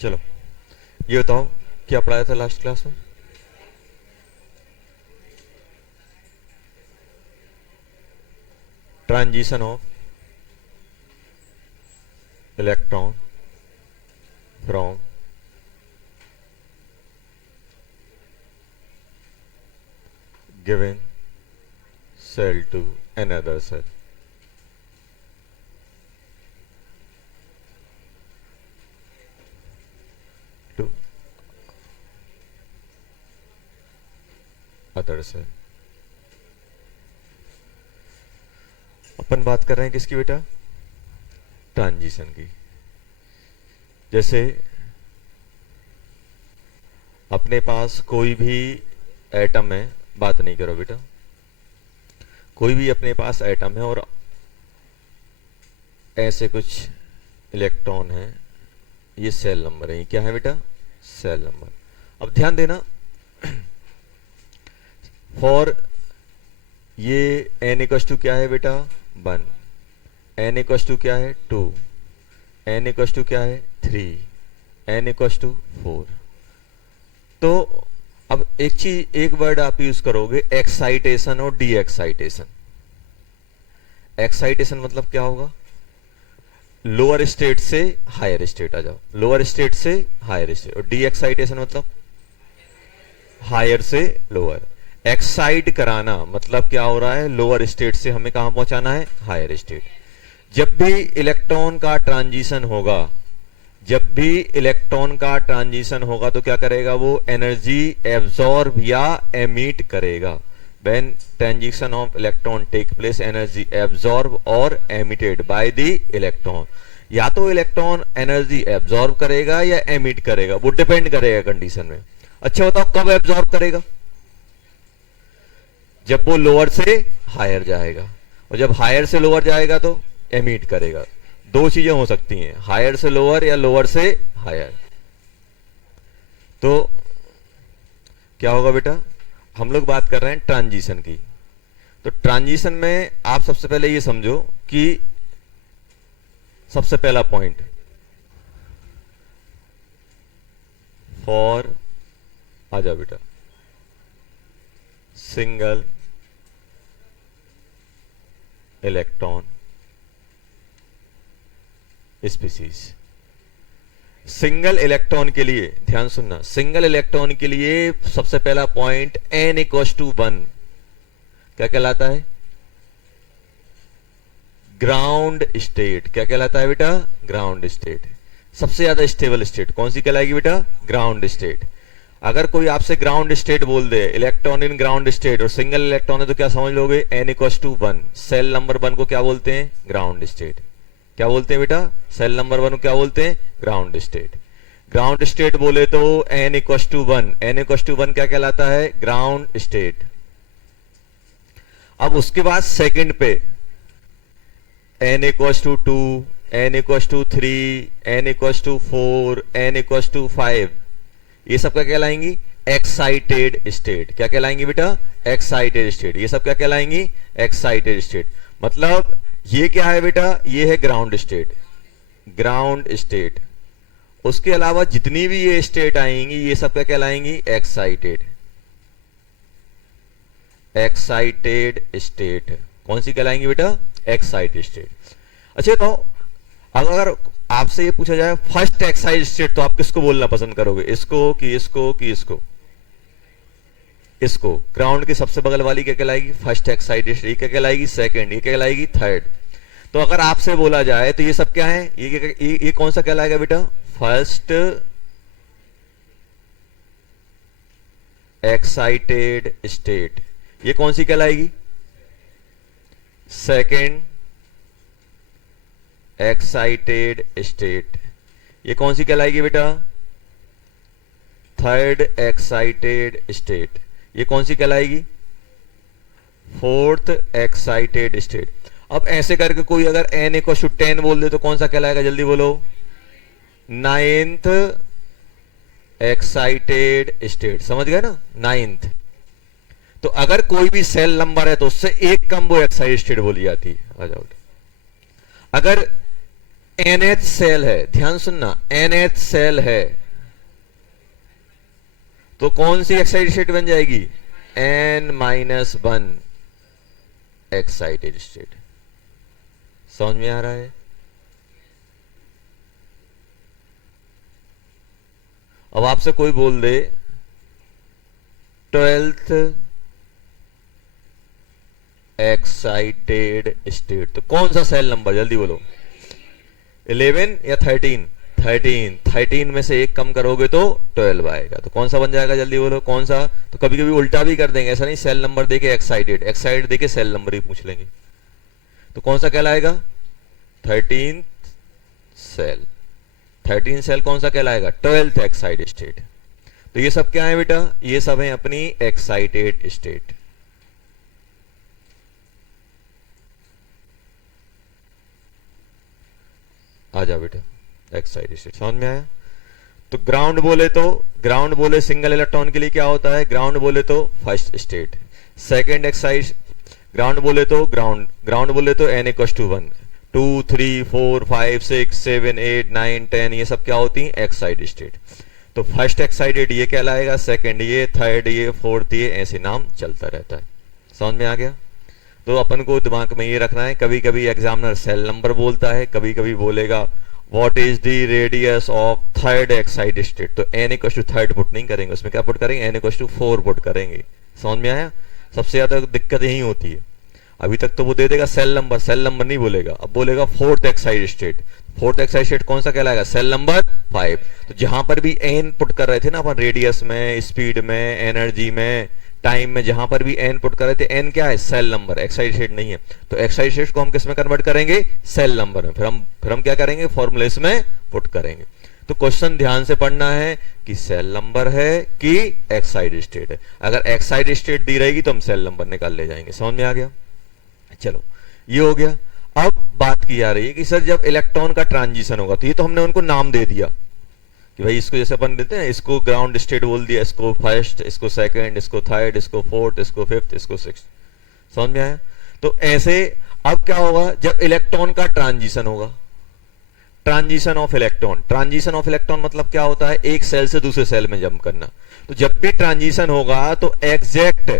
चलो ये बताओ क्या पढ़ाया था लास्ट क्लास में। Transition of electron from given cell to another cell। To other cell. अपन बात कर रहे हैं किसकी बेटा? ट्रांजिशन की। जैसे अपने पास कोई भी एटम है, बात नहीं करो बेटा, कोई भी अपने पास एटम है और ऐसे कुछ इलेक्ट्रॉन है, ये सेल नंबर है। ये क्या है बेटा? Cell number. अब ध्यान देना, फॉर ये n इक्वस टू क्या है बेटा? 1, n इक्वस टू क्या है? 2, n इक्वस टू क्या है? 3, n इक्वस टू 4। तो अब एक चीज, एक वर्ड आप यूज करोगे, एक्साइटेशन और डी एक्साइटेशन। एक्साइटेशन मतलब क्या होगा? लोअर स्टेट से हायर स्टेट आ जाओ, लोअर स्टेट से हायर स्टेट। और डी एक्साइटेशन मतलब हायर से लोअर। एक्साइट कराना मतलब क्या हो रहा है? लोअर स्टेट से हमें कहां पहुंचाना है? Higher state. जब भी इलेक्ट्रॉन का ट्रांजिशन होगा, जब भी इलेक्ट्रॉन का ट्रांजिशन होगा तो क्या करेगा? वो एनर्जी एब्जॉर्ब या एमिट करेगा। When transition of electron take place, energy absorbed or emitted by the electron। या तो इलेक्ट्रॉन एनर्जी एब्जॉर्ब करेगा या एमिट करेगा, वो डिपेंड करेगा कंडीशन में। अच्छा बताओ कब एब्जॉर्ब करेगा? जब वो लोअर से हायर जाएगा, और जब हायर से लोअर जाएगा तो एमिट करेगा। दो चीजें हो सकती हैं, हायर से लोअर या लोअर से हायर। तो क्या होगा बेटा? हम लोग बात कर रहे हैं ट्रांजिशन की। तो ट्रांजिशन में आप सबसे पहले ये समझो कि सबसे पहला पॉइंट, फॉर, आ जाओ बेटा, single electron species. Single electron के लिए ध्यान सुनना, सिंगल इलेक्ट्रॉन के लिए सबसे पहला पॉइंट n इक्वस टू 1 क्या कहलाता है? Ground state. क्या कहलाता है बेटा? Ground state. सबसे ज्यादा स्टेबल स्टेट कौन सी कहलाएगी बेटा? Ground state. अगर कोई आपसे ग्राउंड स्टेट बोल दे, इलेक्ट्रॉन इन ग्राउंड स्टेट, और सिंगल इलेक्ट्रॉन है, तो क्या समझ लोगे? n equals to 1। Cell number 1 को क्या बोलते हैं? Ground state. क्या बोलते हैं बेटा? सेल नंबर 1 को क्या बोलते हैं? Ground state. ग्राउंड स्टेट बोले तो n equals to 1, n equals to 1 क्या कहलाता है? Ground state. अब उसके बाद सेकंड पे n equals to 2, n equals to 3, n equals to 4, n equals to 5, ये सब क्या कहलाएंगी? Excited state. क्या कहलाएंगी बेटा? Excited state. ये सब क्या कहलाएंगी? Excited state. मतलब ये क्या है बेटा? ये है ग्राउंड स्टेट, ग्राउंड स्टेट। उसके अलावा जितनी भी ये स्टेट आएंगी ये सब क्या कहलाएंगी? Excited, excited state. कौन सी कहलाएंगी बेटा? Excited state. अच्छा तो अगर आपसे ये पूछा जाए फर्स्ट एक्साइटेड स्टेट, तो आप किसको बोलना पसंद करोगे? इसको कि इसको कि इसको? इसको। ग्राउंड के सबसे बगल वाली क्या कहलाएगी? First excited state. ये क्या कहलाएगी? सेकंड। ये क्या कहलाएगी? थर्ड। तो अगर आपसे बोला जाए तो ये सब क्या है? ये कौन सा कहलाएगा बेटा? First excited state. ये कौन सी कहलाएगी? Second excited state. ये कौन सी कहलाएगी बेटा? Third excited state. ये कौन सी कहलाएगी? Fourth excited state. अब ऐसे करके कोई अगर n इक्वल टू 10 बोल दे तो कौन सा कहलाएगा? जल्दी बोलो। Ninth excited state. समझ गए ना? नाइन्थ। तो अगर कोई भी सेल नंबर है तो उससे एक कम वो एक्साइटेड स्टेट बोली जाती है। आ जाओ। अगर NH सेल है, ध्यान सुनना, NH सेल है तो कौन सी एक्साइटेड स्टेट बन जाएगी? N-1 excited state. समझ में आ रहा है? अब आपसे कोई बोल दे 12th एक्साइटेड स्टेट, तो कौन सा सेल नंबर? जल्दी बोलो। 11 या 13? 13 में से एक कम करोगे तो 12 आएगा, तो कौन सा बन जाएगा? जल्दी बोलो कौन सा। तो कभी कभी उल्टा भी कर देंगे, ऐसा नहीं सेल नंबर देके एक्साइटेड देके सेल नंबर ही पूछ लेंगे, तो कौन सा कहलाएगा? 13 सेल। 13 सेल कौन सा कहलाएगा? 12th excited state. तो ये सब क्या है बेटा? ये सब है अपनी एक्साइटेड स्टेट। आ जाओ बेटा, एक्साइटेड स्टेट समझ में आया? तो ग्राउंड बोले सिंगल इलेक्ट्रॉन के लिए क्या होता है? ग्राउंड बोले तो first state. Second excite ground बोले तो ग्राउंड बोले तो n इक्वल टू 1, 2 3 4 5 6 7 8 9 10 ये सब क्या होती है? Excited state. तो फर्स्ट एक्साइटेड ये कहलाएगा, सेकेंड ये, थर्ड ये, फोर्थ ये, ऐसे नाम चलता रहता है। समझ में आ गया? तो अपन को दिमाग में ये रखना है, कभी कभी एग्जामिनर सेल नंबर बोलता है, कभी कभी बोलेगा what is the radius of third excited state, तो n equal to third put नहीं करेंगे, उसमें क्या पुट करेंगे? n इक्वल टू 4 पुट करेंगे। समझ में आया? सबसे ज्यादा दिक्कत यही होती है। अभी तक तो वो दे देगा सेल नंबर नहीं बोलेगा, अब बोलेगा fourth excited state. Fourth excited state कौन सा कहलाएगा? Cell number 5। तो जहां पर भी n पुट कर रहे थे ना अपन, रेडियस में, स्पीड में, एनर्जी में, टाइम में, जहां पर भी n पुट कर रहे थे, n क्या है? सेल नंबर, एक्साइटेड स्टेट नहीं है। तो एक्साइटेड स्टेट को हम किस में कन्वर्ट करेंगे? सेल नंबर में। फिर हम क्या करेंगे? फॉर्मूलेस में पुट करेंगे। तो क्वेश्चन ध्यान से पढ़ना है कि सेल नंबर है कि एक्साइटेड स्टेट है। अगर एक्साइटेड स्टेट दी रहेगी तो हम सेल नंबर निकाल ले जाएंगे। समझ में आ गया? चलो ये हो गया। अब बात की जा रही है कि सर जब इलेक्ट्रॉन का ट्रांजिशन होगा, तो ये तो हमने उनको नाम दे दिया कि भाई इसको जैसे अपन देते हैं, इसको ग्राउंड स्टेट बोल दिया, इसको फर्स्ट, इसको सेकंड, इसको थर्ड, इसको फोर्थ, इसको फिफ्थ, इसको सिक्स्थ। समझ में आया? तो ऐसे अब क्या होगा जब इलेक्ट्रॉन का ट्रांजिशन होगा? ट्रांजिशन ऑफ इलेक्ट्रॉन मतलब क्या होता है? एक सेल से दूसरे सेल में जंप करना। तो जब भी ट्रांजिशन होगा तो एग्जैक्ट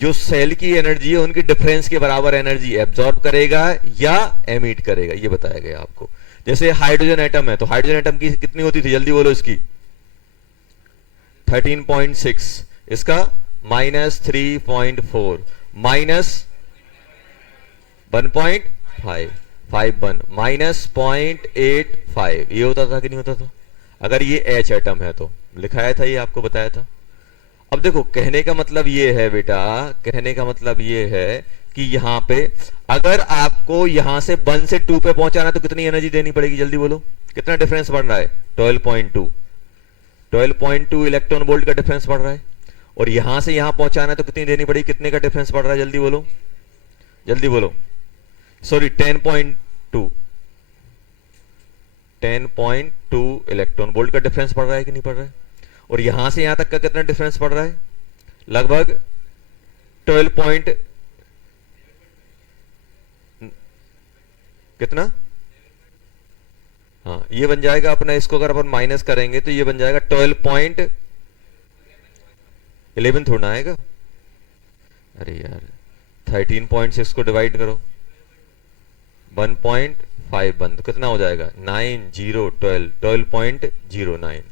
जो सेल की एनर्जी है उनकी डिफरेंस के बराबर एनर्जी एब्जॉर्ब करेगा या एमिट करेगा, ये बताया गया आपको। जैसे हाइड्रोजन एटम है, तो हाइड्रोजन एटम की कितनी होती थी? जल्दी बोलो इसकी। 13.6, इसका -3.4, -1.5, 51, -0.85, ये होता था कि नहीं होता था? अगर ये H एटम है तो लिखाया था, ये आपको बताया था। अब देखो कहने का मतलब ये है बेटा, कहने का मतलब ये है कि यहां पे अगर आपको यहां से 1 से 2 पे पहुंचाना है तो कितनी एनर्जी देनी पड़ेगी? जल्दी बोलो, कितना डिफरेंस बढ़ रहा है? 12.2 इलेक्ट्रॉन वोल्ट का डिफरेंस बढ़ रहा है। और यहां से यहां पहुंचाना है तो कितनी देनी पड़ेगी? कितने का डिफरेंस बढ़ रहा है? जल्दी बोलो, जल्दी बोलो। सॉरी 10.2 इलेक्ट्रॉन वोल्ट का डिफरेंस पड़ रहा है कि नहीं पड़ रहा है? और यहां से यहां तक का कितना डिफरेंस पड़ रहा है? लगभग 12 पॉइंट कितना? हाँ ये बन जाएगा अपना, इसको अगर अपन माइनस करेंगे तो ये बन जाएगा 12.11 थोड़ा आएगा। अरे यार 13.6 को डिवाइड करो 1.51 तो कितना हो जाएगा? 12.09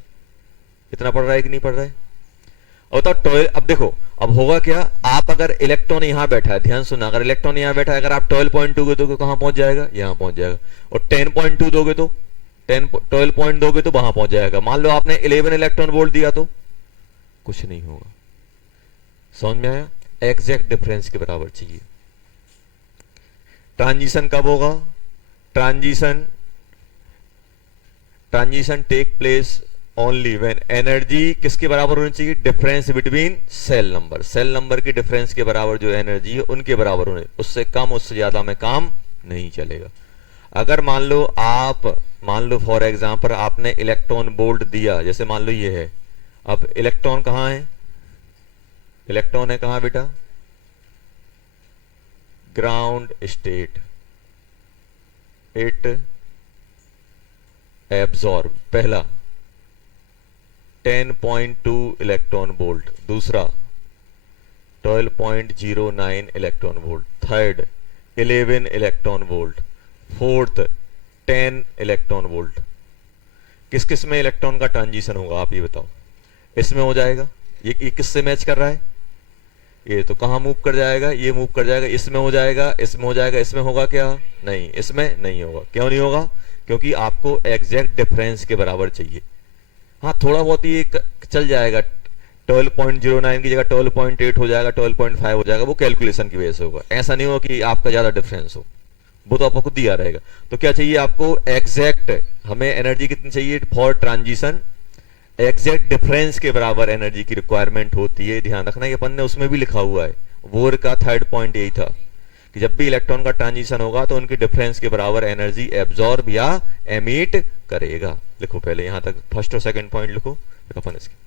इतना पड़ रहा है कि नहीं पड़ रहा है? और तो 12, अब देखो अब होगा क्या, आप अगर इलेक्ट्रॉन यहां बैठा है, ध्यान सुना, अगर इलेक्ट्रॉन यहां बैठा है, अगर आप 12.2 दोगे कहां पहुंच जाएगा? यहां पहुंच जाएगा। और 10.2 दोगे तो 12 दोगे तो वहां पहुंच जाएगा। मान लो आपने 11 इलेक्ट्रॉन वोल्ट दिया तो कुछ नहीं होगा। समझ में आया? एग्जैक्ट डिफरेंस के बराबर चाहिए। ट्रांजिशन कब होगा? Transition take place only when energy किसके बराबर होनी चाहिए? डिफरेंस बिटवीन सेल नंबर की डिफरेंस के बराबर जो एनर्जी है उनके बराबर होने, उससे कम उससे ज्यादा में काम नहीं चलेगा। अगर मान लो फॉर एग्जांपल आपने इलेक्ट्रॉन वोल्ट दिया, जैसे मान लो ये है, अब इलेक्ट्रॉन कहां है? इलेक्ट्रॉन है कहां बेटा? Ground state. इट एब्जॉर्ब, पहला 10.2 इलेक्ट्रॉन वोल्ट, दूसरा 12.09 electron volt, third 11 electron volt, fourth 10 electron volt. किस किस में इलेक्ट्रॉन का ट्रांजिशन होगा आप ये बताओ। इसमें हो जाएगा, ये किससे मैच कर रहा है, ये तो कहां मूव कर जाएगा, ये मूव कर जाएगा, इसमें हो जाएगा, इसमें हो जाएगा, इसमें होगा क्या, नहीं, इसमें नहीं होगा। क्यों नहीं होगा, क्योंकि आपको एग्जैक्ट डिफरेंस के बराबर चाहिए। हाँ थोड़ा बहुत ये चल जाएगा, 12.09 की जगह 12.8 हो जाएगा, 12.5 हो जाएगा, वो कैलकुलेशन की वजह से होगा। ऐसा नहीं होगा कि आपका ज्यादा डिफरेंस हो, वो तो आपको खुद दिया रहेगा। तो क्या चाहिए आपको, एग्जैक्ट, हमें एनर्जी कितनी चाहिए फॉर ट्रांजिशन, एग्जैक्ट डिफरेंस के बराबर एनर्जी की रिक्वायरमेंट होती है। ध्यान रखना, ये अपन ने उसमें भी लिखा हुआ है, बोर का थर्ड पॉइंट यही था कि जब भी इलेक्ट्रॉन का ट्रांजिशन होगा तो उनकी डिफरेंस के बराबर एनर्जी एब्जॉर्ब या एमिट करेगा। लिखो पहले यहां तक, फर्स्ट और सेकंड पॉइंट लिखो, फिर अपन इसके।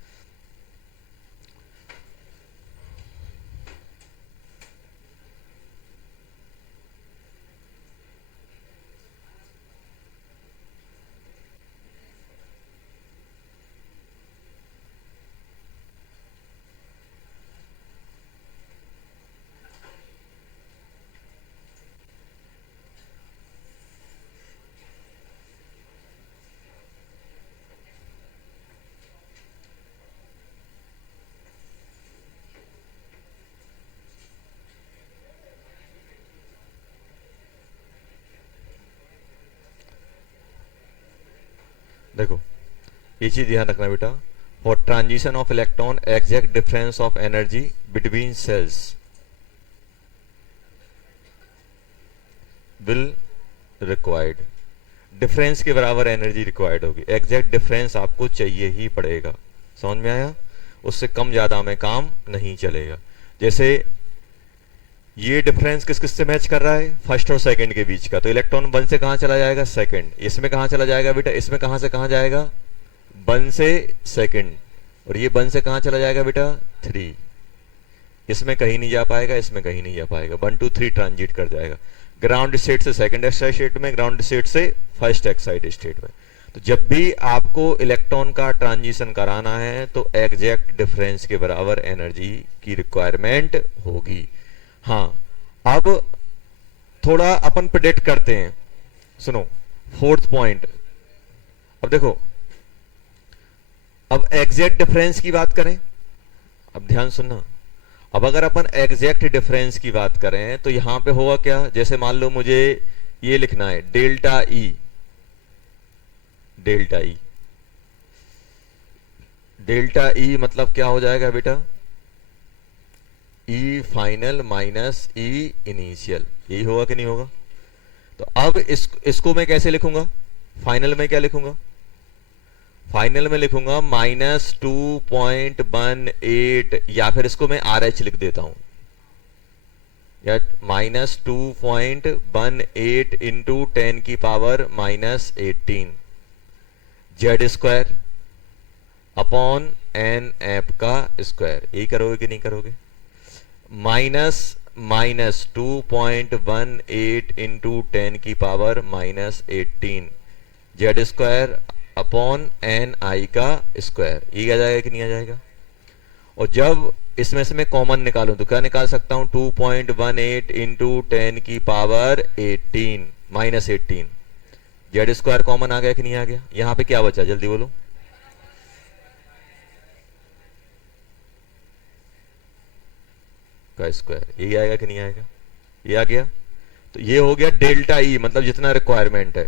देखो ये चीज ध्यान रखना बेटा, for transition of electron exact difference of energy between cells will required, difference के बराबर एनर्जी रिक्वायर्ड होगी, एग्जैक्ट डिफरेंस आपको चाहिए ही पड़ेगा। समझ में आया, उससे कम ज्यादा में काम नहीं चलेगा। जैसे ये डिफरेंस किस किस से मैच कर रहा है, फर्स्ट और सेकंड के बीच का, तो इलेक्ट्रॉन 1 से कहां चला जाएगा, सेकंड, इसमें कहां चला जाएगा बेटा, इसमें कहां से कहां जाएगा, 1 से सेकंड, और ये 1 से कहां चला जाएगा बेटा, 3, इसमें कहीं नहीं जा पाएगा, इसमें कहीं नहीं जा पाएगा, 1 2 3 ट्रांजिट कर जाएगा, ग्राउंड स्टेट से सेकंड एक्साइड स्टेट में, ग्राउंड स्टेट से फर्स्ट एक्साइड स्टेट में। तो जब भी आपको इलेक्ट्रॉन का ट्रांजिशन कराना है तो एग्जैक्ट डिफरेंस के बराबर एनर्जी की रिक्वायरमेंट होगी। हाँ अब थोड़ा अपन प्रेडिक्ट करते हैं, सुनो फोर्थ पॉइंट। अब देखो, अब एग्जैक्ट डिफरेंस की बात करें, अब ध्यान सुनना, अब अगर अपन एग्जैक्ट डिफरेंस की बात करें तो यहां पे होगा क्या, जैसे मान लो मुझे ये लिखना है delta E, delta E, delta E मतलब क्या हो जाएगा बेटा, ई फाइनल माइनस ई इनिशियल, यही होगा कि नहीं होगा। तो अब इसको मैं कैसे लिखूंगा, फाइनल में क्या लिखूंगा, फाइनल में लिखूंगा -2.18, या फिर इसको मैं आर एच लिख देता हूं, या -2.18 इंटू 10 की power -18 Z square upon n f का स्क्वायर, यही करोगे कि नहीं करोगे, -2.18 इंटू 10 की power -18 Z square upon n i का स्क्वायर, ये आ जाएगा कि नहीं आ जाएगा। और जब इसमें से मैं कॉमन निकालूं तो क्या निकाल सकता हूं, 2.18 इंटू 10 की पावर 18 -18, जेड स्क्वायर कॉमन आ गया कि नहीं आ गया। यहां पे क्या बचा जल्दी बोलो, का स्क्वायर, ये आएगा कि नहीं आएगा, ये आ गया। तो ये हो गया डेल्टा ई, मतलब जितना रिक्वायरमेंट है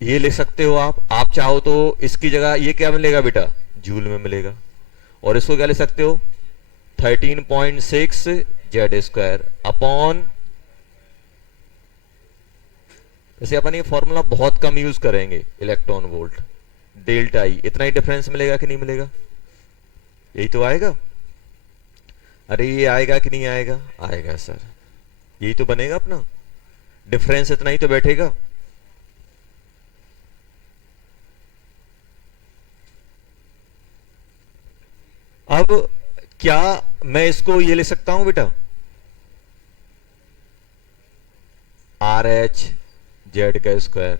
ये लिख सकते हो आप चाहो तो इसकी जगह ये क्या मिलेगा बेटा, जूल में मिलेगा, और इसको क्या लिख सकते हो 13.6 जेड स्क्वायर अपॉन, वैसे अपन ये फॉर्मूला बहुत कम यूज करेंगे, इलेक्ट्रॉन वोल्ट डेल्टा ई, इतना ही डिफरेंस मिलेगा कि नहीं मिलेगा, यही तो आएगा। अरे ये आएगा कि नहीं आएगा, आएगा सर, यही तो बनेगा अपना, डिफरेंस इतना ही तो बैठेगा। अब क्या मैं इसको ये ले सकता हूं बेटा, आर एच जेड का स्क्वायर,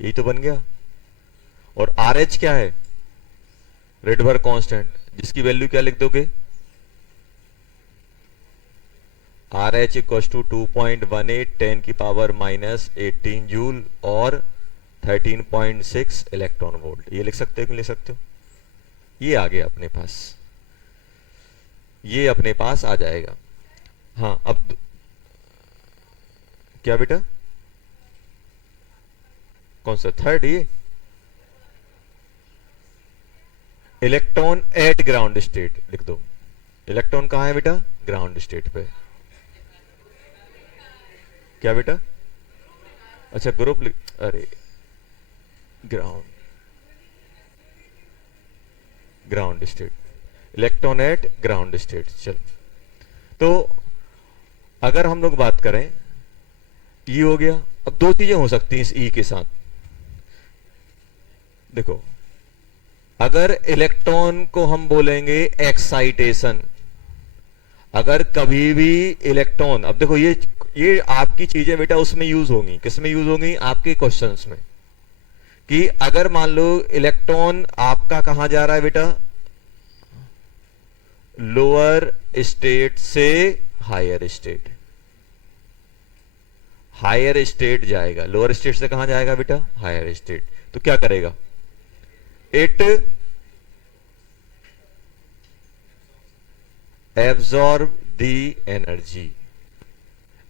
यही तो बन गया। और आर एच क्या है? रेडबर्ग कांस्टेंट, जिसकी वैल्यू क्या लिख दोगे? R H equal to 2.18 10⁻⁻18 joule और 13.6 इलेक्ट्रॉन वोल्ट। ये लिख सकते हो कि नहीं लिख सकते हो? ये आ गया अपने पास, ये अपने पास आ जाएगा। हाँ, अब क्या बेटा? कौन सा थर्ड? ये इलेक्ट्रॉन एट ग्राउंड स्टेट लिख दो। इलेक्ट्रॉन कहां है बेटा? ग्राउंड स्टेट पे। क्या बेटा? अच्छा ग्रुप अरे ground, ground state, electron eight ground state. चल, तो अगर हम लोग बात करें, ये हो गया। अब दो चीजें हो सकती हैं इस ई के साथ। देखो, अगर इलेक्ट्रॉन को हम बोलेंगे एक्साइटेशन, अगर कभी भी इलेक्ट्रॉन, अब देखो ये आपकी चीजें बेटा उसमें यूज होंगी, किसमें यूज होंगी? आपके क्वेश्चंस में। कि अगर मान लो इलेक्ट्रॉन आपका कहां जा रहा है बेटा? लोअर स्टेट से हायर स्टेट, हायर स्टेट जाएगा। लोअर स्टेट से कहां जाएगा बेटा? Higher state. तो क्या करेगा? It absorb the energy,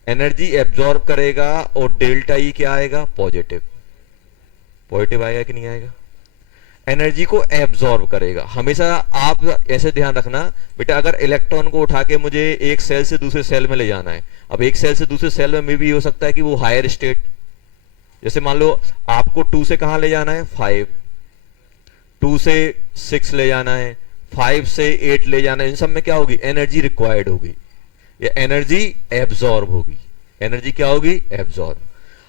energy absorb करेगा। और डेल्टा ई क्या आएगा? पॉजिटिव। पॉजिटिव आएगा कि नहीं आएगा? एनर्जी को एब्जॉर्ब करेगा। हमेशा आप ऐसे ध्यान रखना बेटा, अगर इलेक्ट्रॉन को उठा के मुझे एक सेल से दूसरे सेल में ले जाना है, अब एक सेल से दूसरे सेल में भी हो सकता है कि वो हायर स्टेट, जैसे मान लो आपको 2 से कहां ले जाना है? 5, 2 से 6 ले जाना है, 5 से 8 ले जाना है। इन सब में क्या होगी? एनर्जी रिक्वायर्ड होगी, या एनर्जी एब्जॉर्ब होगी। एनर्जी क्या होगी? एब्जॉर्ब।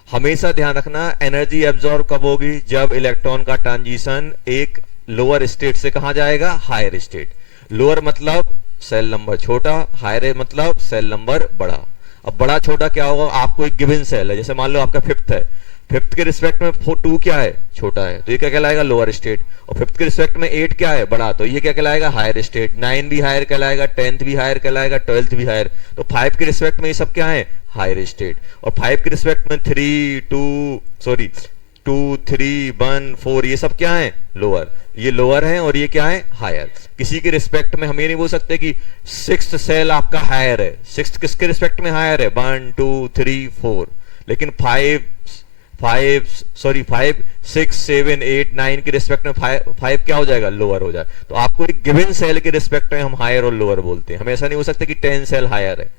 हमेशा ध्यान रखना, एनर्जी एब्जॉर्ब कब होगी? जब इलेक्ट्रॉन का ट्रांजिशन एक लोअर स्टेट से कहां जाएगा? Higher state. लोअर मतलब सेल नंबर छोटा, हायर मतलब सेल नंबर बड़ा। अब बड़ा छोटा क्या होगा? आपको एक गिवन सेल है, जैसे मान लो आपका 5th है, 5th के रिस्पेक्ट में 2 क्या है? छोटा है, तो ये क्या कहलाएगा? Lower state. और 5th के रिस्पेक्ट में 8 क्या है? बड़ा, तो ये क्या कहलाएगा? Higher state. 9 भी हायर कहलाएगा, 10th भी हायर कहलाएगा, 12th भी हायर। तो 5 के रिस्पेक्ट में ये सब क्या है? Higher state. और 5 के रिस्पेक्ट में 2, 3, 1, 4 ये सब क्या है? लोअर। ये लोअर है और ये क्या है? हायर। किसी के रिस्पेक्ट में हम ये नहीं बोल सकते कि 6th सेल आपका हायर है। 6th किसके रिस्पेक्ट में हायर है? 1, 2, 3, 4। लेकिन 5, 6, 7, 8, 9 के रिस्पेक्ट में 5 क्या हो जाएगा? लोअर हो जाए। तो आपको एक गिवन सेल के रिस्पेक्ट में हम हायर और लोअर बोलते हैं। हम ऐसा नहीं हो सकते कि 10 सेल हायर है।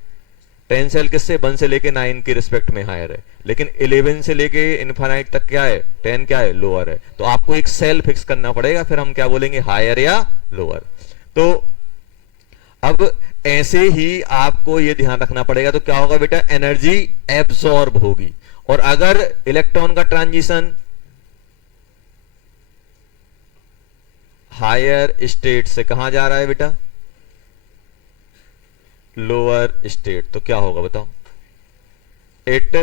10 सेल किससे? 1 से लेके 9 के रिस्पेक्ट में हायर है, लेकिन 11 से लेके इनफाइनाइट तक क्या है? 10 क्या है? लोअर है। तो आपको एक सेल फिक्स करना पड़ेगा, फिर हम क्या बोलेंगे? हायर या लोअर। तो अब ऐसे ही आपको ये ध्यान रखना पड़ेगा। तो क्या होगा बेटा? एनर्जी एब्सॉर्ब होगी। और अगर इलेक्ट्रॉन का ट्रांजिशन हायर स्टेट से कहां जा रहा है बेटा? लोअर स्टेट, तो क्या होगा बताओ? It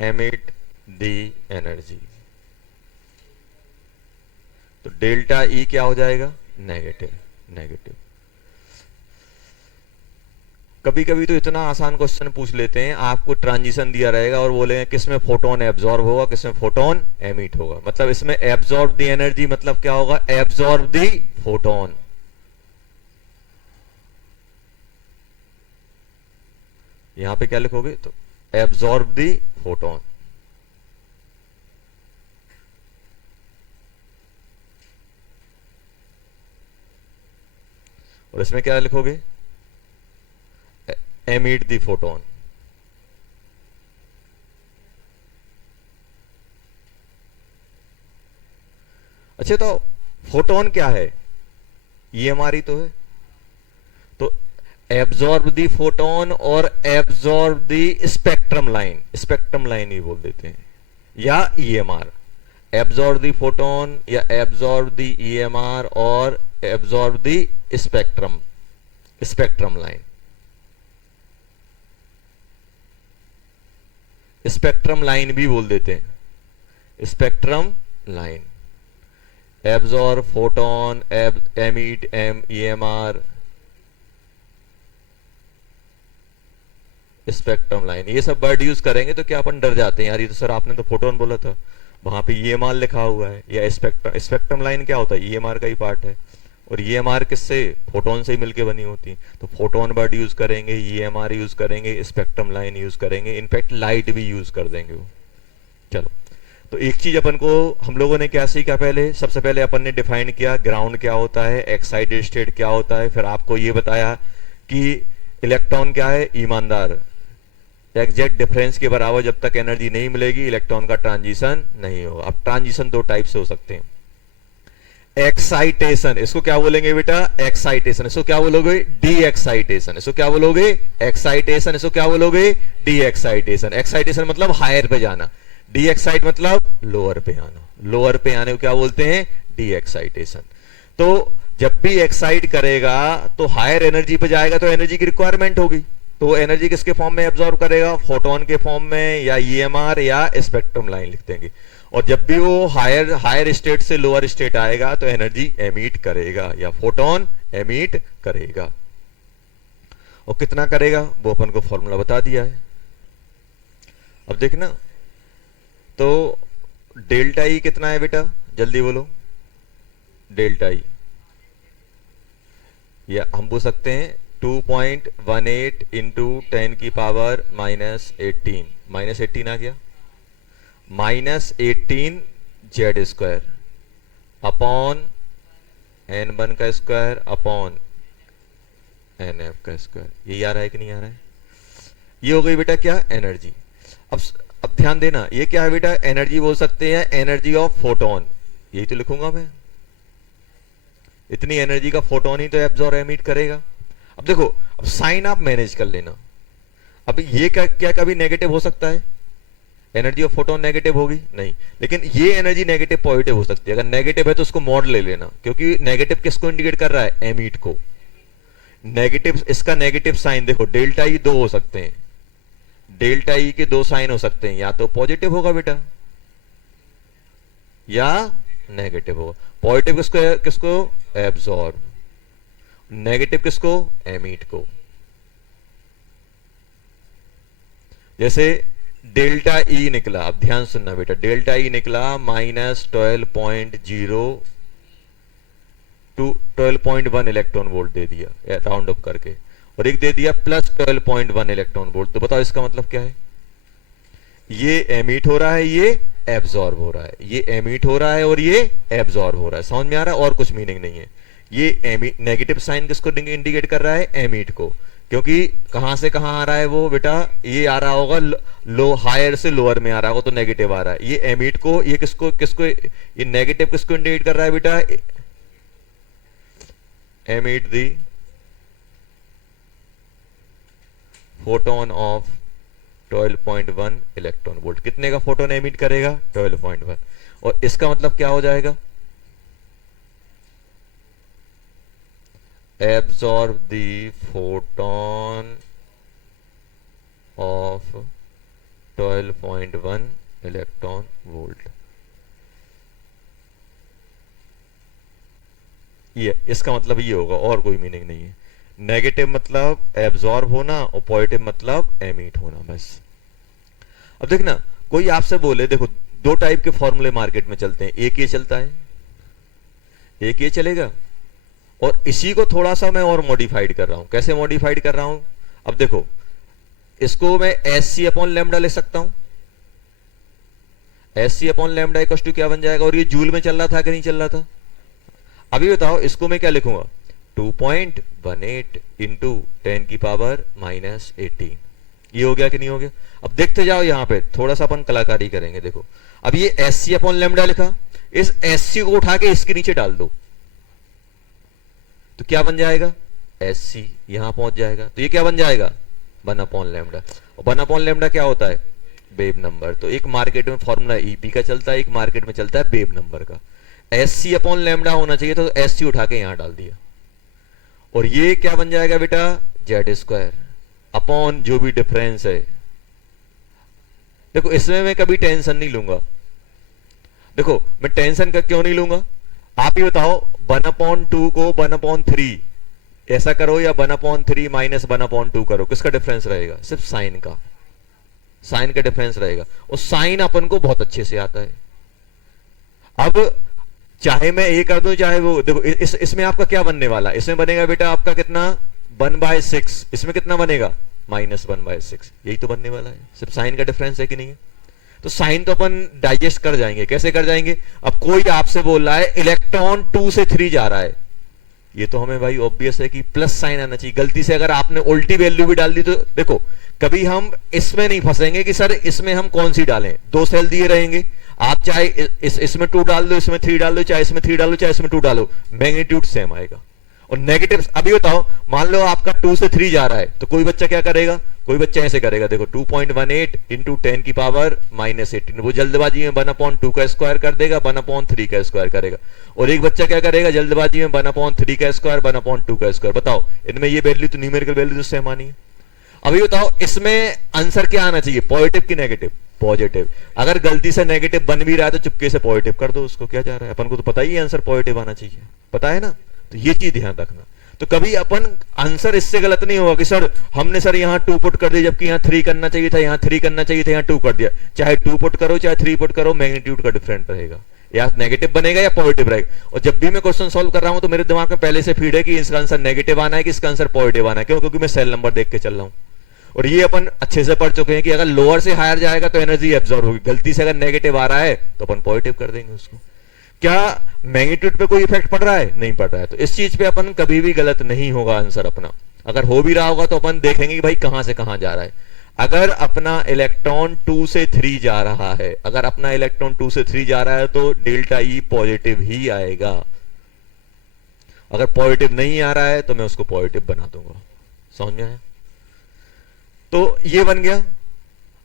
emit the energy. तो डेल्टा ई क्या हो जाएगा? नेगेटिव। नेगेटिव। कभी कभी तो इतना आसान क्वेश्चन पूछ लेते हैं, आपको ट्रांजिशन दिया रहेगा और बोलेंगे किसमें फोटोन एब्जॉर्ब होगा, किसमें फोटोन एमिट होगा। मतलब इसमें एब्जॉर्ब दी एनर्जी मतलब क्या होगा? Absorb the photon. यहां पे क्या लिखोगे? तो एब्जॉर्ब दी फोटोन। और इसमें क्या लिखोगे? एमिट दी फोटोन। अच्छा, तो फोटोन क्या है? ये हमारी तो है। तो एब्जॉर्ब दी फोटोन और absorb the spectrum line, spectrum line ही बोल देते हैं, या ईएमआर। एब्जॉर्ब दी फोटोन या एब्जॉर्ब दी ईएमआर और absorb the spectrum, spectrum line, spectrum line भी बोल देते हैं, spectrum line. Absorb, photon, emit, EMR, spectrum line, ये सब वर्ड यूज करेंगे तो क्या अपन डर जाते हैं यार, ये तो सर आपने तो फोटोन बोला था, वहां पे ईएमआर लिखा हुआ है, या स्पेक्ट्रम लाइन क्या होता है, ईएमआर का ही पार्ट है, और ईएमआर किससे, फोटोन से ही मिलके बनी होती, तो फोटोन वर्ड यूज करेंगे, ईएमआर यूज करेंगे, स्पेक्ट्रम लाइन यूज करेंगे, इनफैक्ट लाइट भी यूज कर देंगे वो। चलो, तो एक चीज अपन को हम लोगों ने क्या सीखा, पहले सबसे पहले अपन ने डिफाइन किया ग्राउंड क्या होता है, एक्साइटेड स्टेट क्या होता है, फिर आपको ये बताया कि इलेक्ट्रॉन क्या है, ईमानदार, एग्जैक्ट डिफरेंस के बराबर जब तक एनर्जी नहीं मिलेगी इलेक्ट्रॉन का ट्रांजिशन नहीं होगा। अब ट्रांजिशन दो टाइप से हो सकते हैं, एक्साइटेशन, इसको क्या बोलेंगे बेटा, एक्साइटेशन, इसको क्या बोलोगे, डी एक्साइटेशन, इसको क्या बोलोगे, एक्साइटेशन, इसको क्या बोलोगे, डी एक्साइटेशन। एक्साइटेशन मतलब हायर पे जाना, डी एक्साइट मतलब लोअर पे आना, लोअर पे आने को क्या बोलते हैं, डी एक्साइटेशन। तो जब भी एक्साइट करेगा तो हायर एनर्जी पे जाएगा तो एनर्जी की रिक्वायरमेंट होगी, तो एनर्जी किसके फॉर्म में एब्जॉर्ब करेगा, फोटोन के फॉर्म में, या ईएमआर या स्पेक्ट्रम लाइन लिख देंगे। और जब भी वो हायर स्टेट से लोअर स्टेट आएगा तो एनर्जी एमिट करेगा, या फोटोन एमिट करेगा। और कितना करेगा वो अपन को फॉर्मूला बता दिया है। अब देखना, तो डेल्टा ई कितना है बेटा, जल्दी बोलो, डेल्टा ई, या हम बोल सकते हैं 2.18 इंटू 10 की पावर -18, -18 आ गया, -18 जेड स्क्वायर अपॉन n1 का स्क्वायर अपॉन nf का स्क्वायर। ये आ रहा है कि नहीं आ रहा है, ये हो गई बेटा क्या, एनर्जी। अब ध्यान देना, ये क्या है बेटा, एनर्जी बोल सकते हैं, एनर्जी ऑफ फोटोन, यही तो लिखूंगा मैं, इतनी एनर्जी का फोटोन ही तो एब्जॉर्ब एमिट करेगा। अब देखो, अब साइन आप मैनेज कर लेना, अब ये क्या कभी नेगेटिव हो सकता है, एनर्जी ऑफ फोटोन नेगेटिव होगी नहीं, लेकिन ये एनर्जी नेगेटिव पॉजिटिव हो सकती है। अगर नेगेटिव है तो उसको मॉड ले लेना, क्योंकि नेगेटिव किसको इंडिकेट कर रहा है, एमिट को। नेगेटिव, इसका नेगेटिव साइन देखो, डेल्टा ई दो हो सकते हैं, डेल्टा ई के दो साइन हो सकते हैं, या तो पॉजिटिव होगा बेटा या नेगेटिव होगा। पॉजिटिव किसको एब्जॉर्ब, नेगेटिव किसको, एमिट को। जैसे डेल्टा ई निकला, अब ध्यान सुनना बेटा, डेल्टा ई निकला -12.0 टू 12.1 इलेक्ट्रॉन वोल्ट दे दिया राउंड अप करके, और एक दे दिया +12.1 इलेक्ट्रॉन वोल्ट। तो बताओ इसका मतलब क्या है, ये एमिट हो रहा है, ये एब्जॉर्ब हो रहा है, ये एमिट हो रहा है और ये एब्जॉर्ब हो रहा है। समझ में आ रहा है, और कुछ मीनिंग नहीं है। ये नेगेटिव साइन किसको इंडिकेट कर रहा है, एमिट को, क्योंकि कहां से कहां आ रहा है वो बेटा, ये आ रहा होगा लो, हायर से लोअर में आ रहा होगा तो नेगेटिव आ रहा है। ये एमिट को, ये किसको किसको, ये नेगेटिव किसको इंडिकेट कर रहा है बेटा, emit the photon of 12.1 electron volt. कितने का फोटोन एमिट करेगा, 12.1। और इसका मतलब क्या हो जाएगा, absorb the photon of 12.1 electron volt. ये इसका मतलब ये होगा, और कोई मीनिंग नहीं है। नेगेटिव मतलब एब्जॉर्ब होना और पॉजिटिव मतलब एमिट होना, बस। अब देखना, कोई आपसे बोले, देखो दो टाइप के फॉर्मूले मार्केट में चलते हैं, एक ये चलता है, एक ये चलेगा, और इसी को थोड़ा सा मैं और मॉडिफाइड कर रहा हूं। कैसे मॉडिफाइड कर रहा हूं, अब देखो, इसको मैं SC अपॉन लैम्डा ले सकता हूं, SC upon lambda equal to क्या बन जाएगा, और ये जूल में चल रहा था कि नहीं चल रहा था। अभी बताओ, इसको मैं क्या लिखूंगा, 2.18 इंटू 10 की पावर -18। ये हो गया कि नहीं हो गया। अब देखते जाओ, यहां पे थोड़ा सा अपन कलाकारी करेंगे। देखो, अब ये SC अपॉन लैम्डा लिखा, इस SC को उठा के इसके नीचे डाल दो तो क्या बन जाएगा, SC यहां पहुंच जाएगा, तो ये क्या बन जाएगा, 1 अपॉन लैम्डा। और 1 अपॉन लैम्डा क्या होता है, वेव नंबर। तो एक मार्केट में फॉर्मूला EP का चलता है, एक मार्केट में चलता है वेव नंबर का। SC अपॉन लैम्डा होना चाहिए, तो SC उठा के यहां डाल दिया। और ये क्या बन जाएगा बेटा, जेड स्क्वायर अपॉन जो भी डिफरेंस है। देखो इसमें मैं कभी टेंशन नहीं लूंगा, देखो मैं टेंशन का क्यों नहीं लूंगा, आप ही बताओ 1/2 को 1/3 ऐसा करो या 1/3 माइनस 1/2 करो, किसका डिफरेंस रहेगा, सिर्फ साइन का, साइन का डिफरेंस रहेगा, और साइन अपन को बहुत अच्छे से आता है। अब चाहे मैं ये कर दूं चाहे वो, देखो इसमें आपका क्या बनने वाला, इसमें बनेगा बेटा आपका कितना 1/6, इसमें कितना बनेगा -1/6, यही तो बनने वाला है, सिर्फ साइन का डिफरेंस है कि नहीं है। तो साइन तो अपन डाइजेस्ट कर जाएंगे, कैसे कर जाएंगे, अब कोई आपसे बोल रहा है इलेक्ट्रॉन 2 से 3 जा रहा है, ये तो हमें भाई ऑब्वियस है कि प्लस साइन आना चाहिए, गलती से अगर आपने उल्टी वैल्यू भी डाल दी तो देखो कभी हम इसमें नहीं फंसेंगे कि सर इसमें हम कौन सी डालें, 2 सेल दिए रहेंगे, आप चाहे इसमें 2 डाल दो, इसमें 3 डाल दो, चाहे इसमें 3 डालो, चाहे इसमें 2 डालो, मैग्नीट्यूड सेम आएगा। और नेगेटिव, अभी बताओ मान लो आपका 2 से 3 जा रहा है तो कोई बच्चा क्या करेगा, कोई बच्चा ऐसे करेगा, देखो 2.18 इंटू 10 की पावर -18, वो जल्दबाजी में 1/2 का स्क्वायर कर देगा, 1/3 का स्क्वायर करेगा। और एक बच्चा क्या करेगा जल्दबाजी में 1/3 का स्क्वायर, 1/2 का स्क्वायर। बताओ इनमें ये वैल्यू तो न्यूमेरिकल वैल्यू तो सेम आनी है। अभी बताओ इसमें आंसर क्या आना चाहिए, पॉजिटिव की नेगेटिव, पॉजिटिव। अगर गलती से नेगेटिव बन भी रहा है तो चुपके से पॉजिटिव कर दो, उसको क्या जा रहा है, अपन को तो पता ही आंसर पॉजिटिव आना चाहिए, पता है ना, तो ये चीज ध्यान रखना। तो कभी अपन आंसर इससे गलत नहीं होगा कि सर हमने सर यहां 2 पुट कर दिया जबकि यहां 3 करना चाहिए था, यहां 3 करना चाहिए था, यहां 2 कर दिया। चाहे 2 पुट करो चाहे 3 पुट करो, मैग्नीट्यूड का डिफरेंट रहेगा, या नेगेटिव बनेगा या पॉजिटिव रहेगा। और जब भी मैं क्वेश्चन सॉल्व कर रहा हूं तो मेरे दिमाग में पहले से फीड है कि इसका आंसर नेगेटिव आना है कि इसका आंसर पॉजिटिव आना है, क्यों, क्योंकि मैं सेल नंबर देख के चल रहा हूं। और ये अपन अच्छे से पढ़ चुके हैं कि अगर लोअर से हायर जाएगा तो एनर्जी एब्जॉर्ब होगी, गलती से अगर नेगेटिव आ रहा है तो अपन पॉजिटिव कर देंगे उसको। क्या मैग्नीट्यूड पे कोई इफेक्ट पड़ रहा है, नहीं पड़ रहा है, तो इस चीज पे अपन कभी भी गलत नहीं होगा आंसर अपना। अगर हो भी रहा होगा तो अपन देखेंगे कि भाई कहां से कहां जा रहा है। अगर अपना इलेक्ट्रॉन 2 से 3 जा रहा है, अगर अपना इलेक्ट्रॉन 2 से 3 जा रहा है तो डेल्टा ई पॉजिटिव ही आएगा। अगर पॉजिटिव नहीं आ रहा है तो मैं उसको पॉजिटिव बना दूंगा, समझ में आया। तो ये बन गया।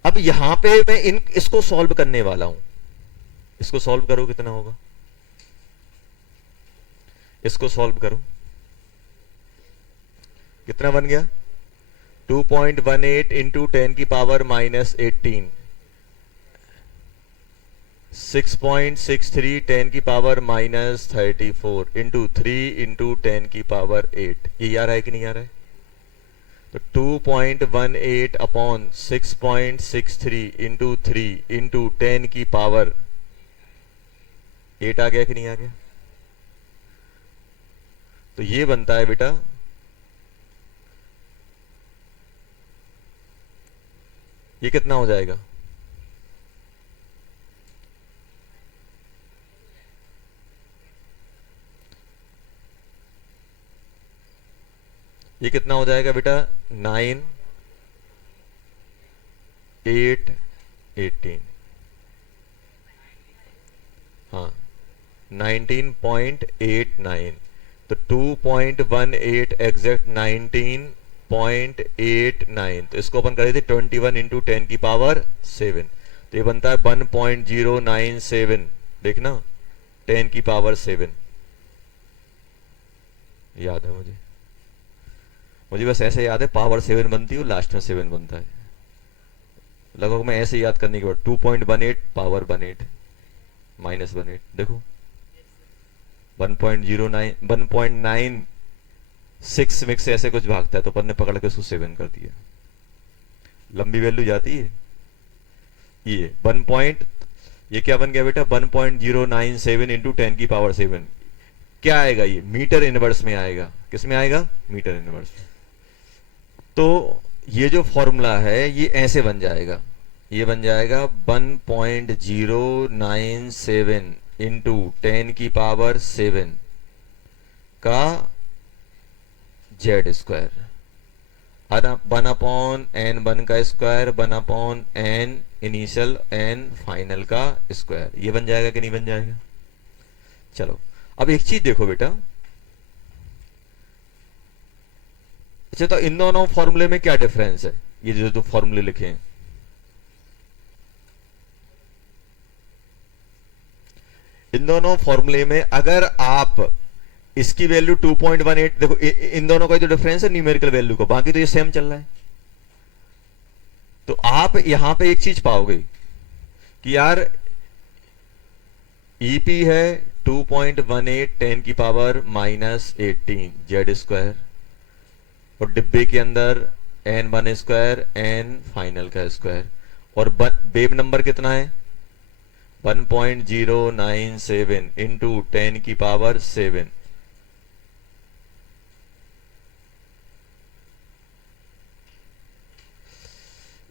अब यहां पे मैं इसको सॉल्व करने वाला हूं, इसको सॉल्व करो कितना होगा, इसको सॉल्व करो कितना बन गया 2.18 इंटू 10 की पावर -18, 6.63 10 की पावर -34 इंटू 3 इंटू 10 की पावर 8। ये आ रहा है कि नहीं आ रहा है, तो 2.18 अपॉन 6.63 इंटू 3 इंटू 10 की पावर 8 आ गया कि नहीं आ गया। तो ये बनता है बेटा ये कितना हो जाएगा, ये कितना हो जाएगा बेटा 9 8 18, हाँ 19.89, तो 2.18 एग्जैक्ट 19.89, तो इसको अपन कर देते 21 इंटू 10 की पावर 7, तो ये बनता है 1.097, देखना 10 की पावर 7, याद है मुझे बस ऐसे याद है, पावर 7 बनती है लास्ट में 7 बनता है, लगभग मैं ऐसे याद करने के बाद 2.18 पावर 18 -18, देखो 1.09 1.96 में से ऐसे कुछ भागता है तो अपन ने पकड़ के उसको 7 कर दिया, लंबी वैल्यू जाती है। ये 1 पॉइंट, ये क्या बन गया बेटा 1.097 इंटू 10 की पावर 7, क्या आएगा, ये मीटर इनवर्स में आएगा, किस में आएगा, मीटर इनवर्स में। तो ये जो फॉर्मूला है ये ऐसे बन जाएगा, ये बन जाएगा 1.097 इंटू 10 की पावर 7 का जेड स्क्वायर, 1/n 1 का square, 1/n initial n final का स्क्वायर, ये बन जाएगा कि नहीं बन जाएगा। चलो अब एक चीज देखो बेटा, अच्छा तो इन दोनों फॉर्मूले में क्या डिफरेंस है, ये जो दो फॉर्मूले लिखे हैं, इन दोनों फॉर्मूले में अगर आप इसकी वैल्यू 2.18, देखो इन दोनों का जो डिफरेंस है न्यूमेरिकल वैल्यू का, बाकी तो ये सेम चल रहा है। तो आप यहां पे एक चीज पाओगे कि यार ईपी है 2.18 10 की पावर -18 जेड स्क्वायर, और डिब्बे के अंदर n one square n final का स्क्वायर, और बेब नंबर कितना है 1.097 इंटू 10 की पावर 7।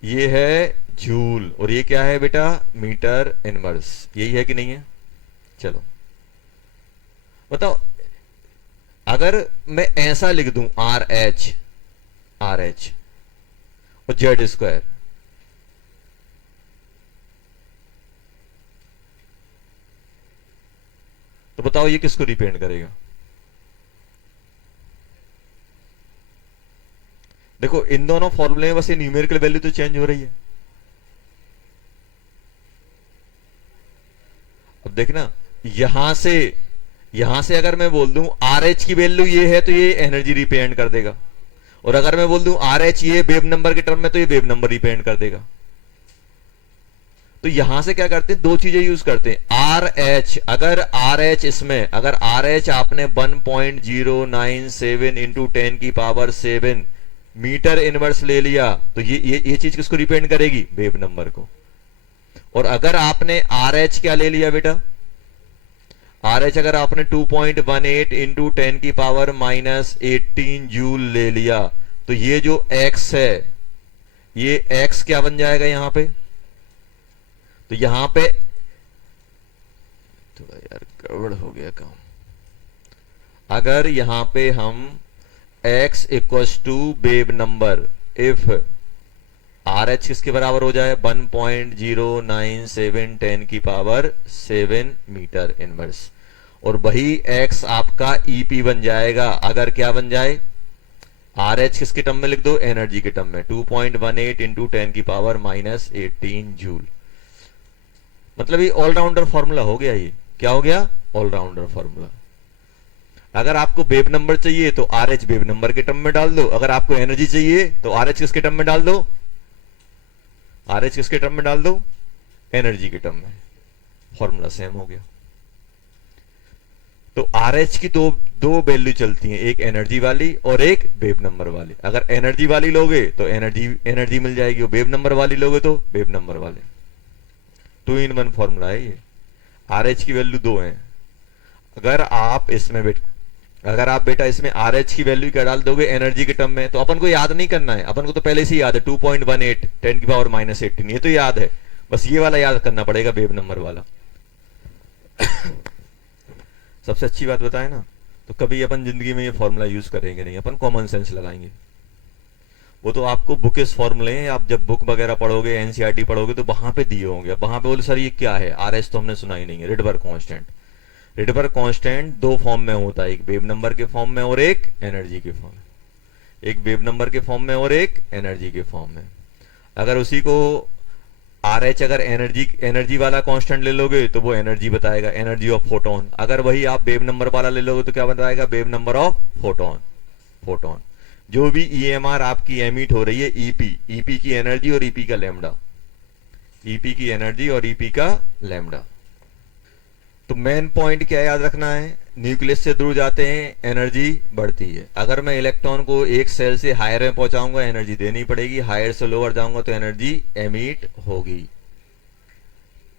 ये है जूल, और ये क्या है बेटा मीटर इनवर्स, यही है कि नहीं है? चलो बताओ, अगर मैं ऐसा लिख दूं आर एच और जेड स्क्वायर, तो बताओ ये किसको रिप्रेजेंट करेगा? देखो इन दोनों फॉर्मूले में बस ये न्यूमेरिकल वैल्यू तो चेंज हो रही है। अब देखना, यहां से अगर मैं बोल दूं आर एच की वैल्यू ये है तो ये एनर्जी रिप्रेजेंट कर देगा, और अगर मैं बोल दूं आर एच ये वेव नंबर के टर्म में तो ये वेव नंबर रिप्रेजेंट कर देगा। तो यहां से क्या करते हैं, दो चीजें यूज करते हैं। आर एच, अगर आर एच इसमें, अगर आर एच आपने 1.097 इंटू 10 की पावर 7 मीटर इनवर्स ले लिया, तो ये चीज किसको रिप्रेजेंट करेगी? वेव नंबर को। और अगर आपने आर एच क्या ले लिया बेटा, आर एच अगर आपने 2.18 इंटू 10 की पावर -18 जूल ले लिया, तो ये जो एक्स है, ये एक्स क्या बन जाएगा यहां पे? तो यहां पे थोड़ा यार गड़बड़ हो गया काम। अगर यहां पे हम x equals to wave number, if R H किसके बराबर हो जाए 1.097 10 की पावर 7 मीटर इनवर्स, और वही x आपका ईपी बन जाएगा अगर क्या बन जाए, आर एच किसके टर्म में लिख दो, एनर्जी के टर्म में, 2.18 इंटू 10 की पावर -18 जूल। मतलब ये ऑलराउंडर फॉर्मूला हो गया। ये क्या हो गया? Allrounder formula. अगर आपको वेव नंबर चाहिए तो आर एच वेव नंबर के टर्म में डाल दो, अगर आपको एनर्जी चाहिए तो आर एच किसके टर्म में डाल दो, आर एच किसके टर्म में डाल दो, एनर्जी के टर्म में। फॉर्मूला सेम हो गया। तो आर एच की दो दो वैल्यू चलती हैं, एक एनर्जी वाली और एक वेव नंबर वाली। अगर एनर्जी वाली लोगे तो एनर्जी मिल जाएगी, और वेव नंबर वाली लोगे तो वेव नंबर वाले। 2 in 1 फॉर्मूला है ये। आर एच की वैल्यू 2 है। अगर आप बेटा इसमें आर एच की वैल्यू क्या डाल दोगे एनर्जी के टर्म में, तो अपन को याद नहीं करना है, अपन को तो पहले से ही याद है 2.18 10 की पावर -18, ये तो याद है। बस ये वाला याद करना पड़ेगा, वेव नंबर वाला। सबसे अच्छी बात बताए ना, तो कभी अपन जिंदगी में ये फॉर्मूला यूज करेंगे नहीं, अपन कॉमन सेंस लगाएंगे। वो तो आपको बुकिस फॉर्मूले हैं, आप जब बुक वगैरह पढ़ोगे, एनसीईआरटी पढ़ोगे तो वहां पे दिए होंगे। वहां पे बोले सर ये क्या है, आर एच तो हमने सुना ही नहीं है। रिडबर्ग कांस्टेंट, रिडबर्ग कांस्टेंट दो फॉर्म में होता है, एक वेव नंबर के फॉर्म में और एक एनर्जी के फॉर्म में। एक वेव नंबर के फॉर्म में और एक एनर्जी के फॉर्म में। अगर उसी को आर एच अगर एनर्जी वाला कांस्टेंट ले लोगे तो वो एनर्जी बताएगा, एनर्जी ऑफ फोटोन। अगर वही आप वेव नंबर वाला ले लोगे तो क्या बताएगा, wave number of photon. Photon जो भी ईएमआर आपकी एमिट हो रही है, ईपी की एनर्जी और ईपी का लैम्डा, ईपी की एनर्जी और ईपी का लैम्डा। तो मेन पॉइंट क्या याद रखना है, न्यूक्लियस से दूर जाते हैं एनर्जी बढ़ती है। अगर मैं इलेक्ट्रॉन को एक सेल से हायर में पहुंचाऊंगा एनर्जी देनी पड़ेगी, हायर से लोअर जाऊंगा तो एनर्जी एमिट होगी।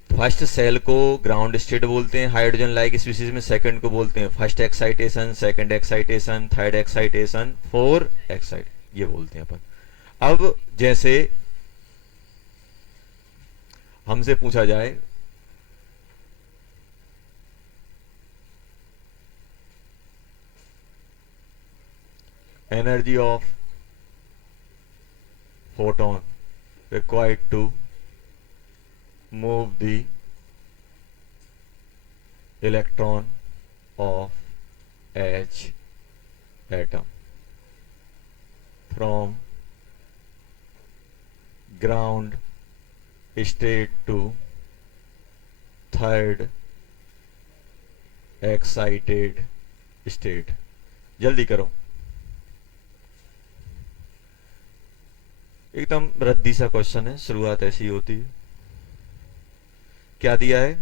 फर्स्ट सेल को ग्राउंड स्टेट बोलते हैं हाइड्रोजन लाइक स्पीसीज में, सेकंड को बोलते हैं first excitation, second excitation, third excitation, four excite, ये बोलते हैं अपन। अब जैसे हमसे पूछा जाए energy of photon required to move the electron of H atom from ground state to third excited state. जल्दी करो, एकदम रद्दी सा क्वेश्चन है, शुरुआत ऐसी होती है। क्या दिया है,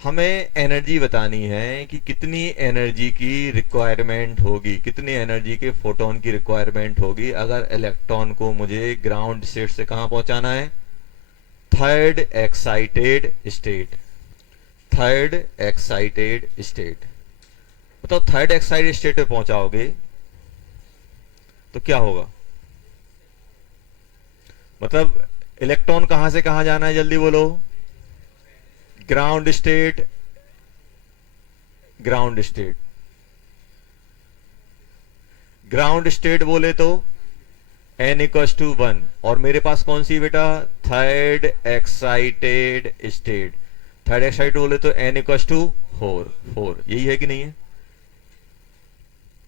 हमें एनर्जी बतानी है कि कितनी एनर्जी की रिक्वायरमेंट होगी, कितनी एनर्जी के फोटोन की रिक्वायरमेंट होगी अगर इलेक्ट्रॉन को मुझे ग्राउंड स्टेट से कहां पहुंचाना है, third excited state. Third excited state, बताओ थर्ड एक्साइटेड स्टेट पे पहुंचाओगे तो क्या होगा, मतलब इलेक्ट्रॉन कहां से कहां जाना है, जल्दी बोलो। Ground state, ground state, ground state बोले तो n=1, और मेरे पास कौन सी बेटा, third excited state. Third excited बोले तो n=4, यही है कि नहीं है।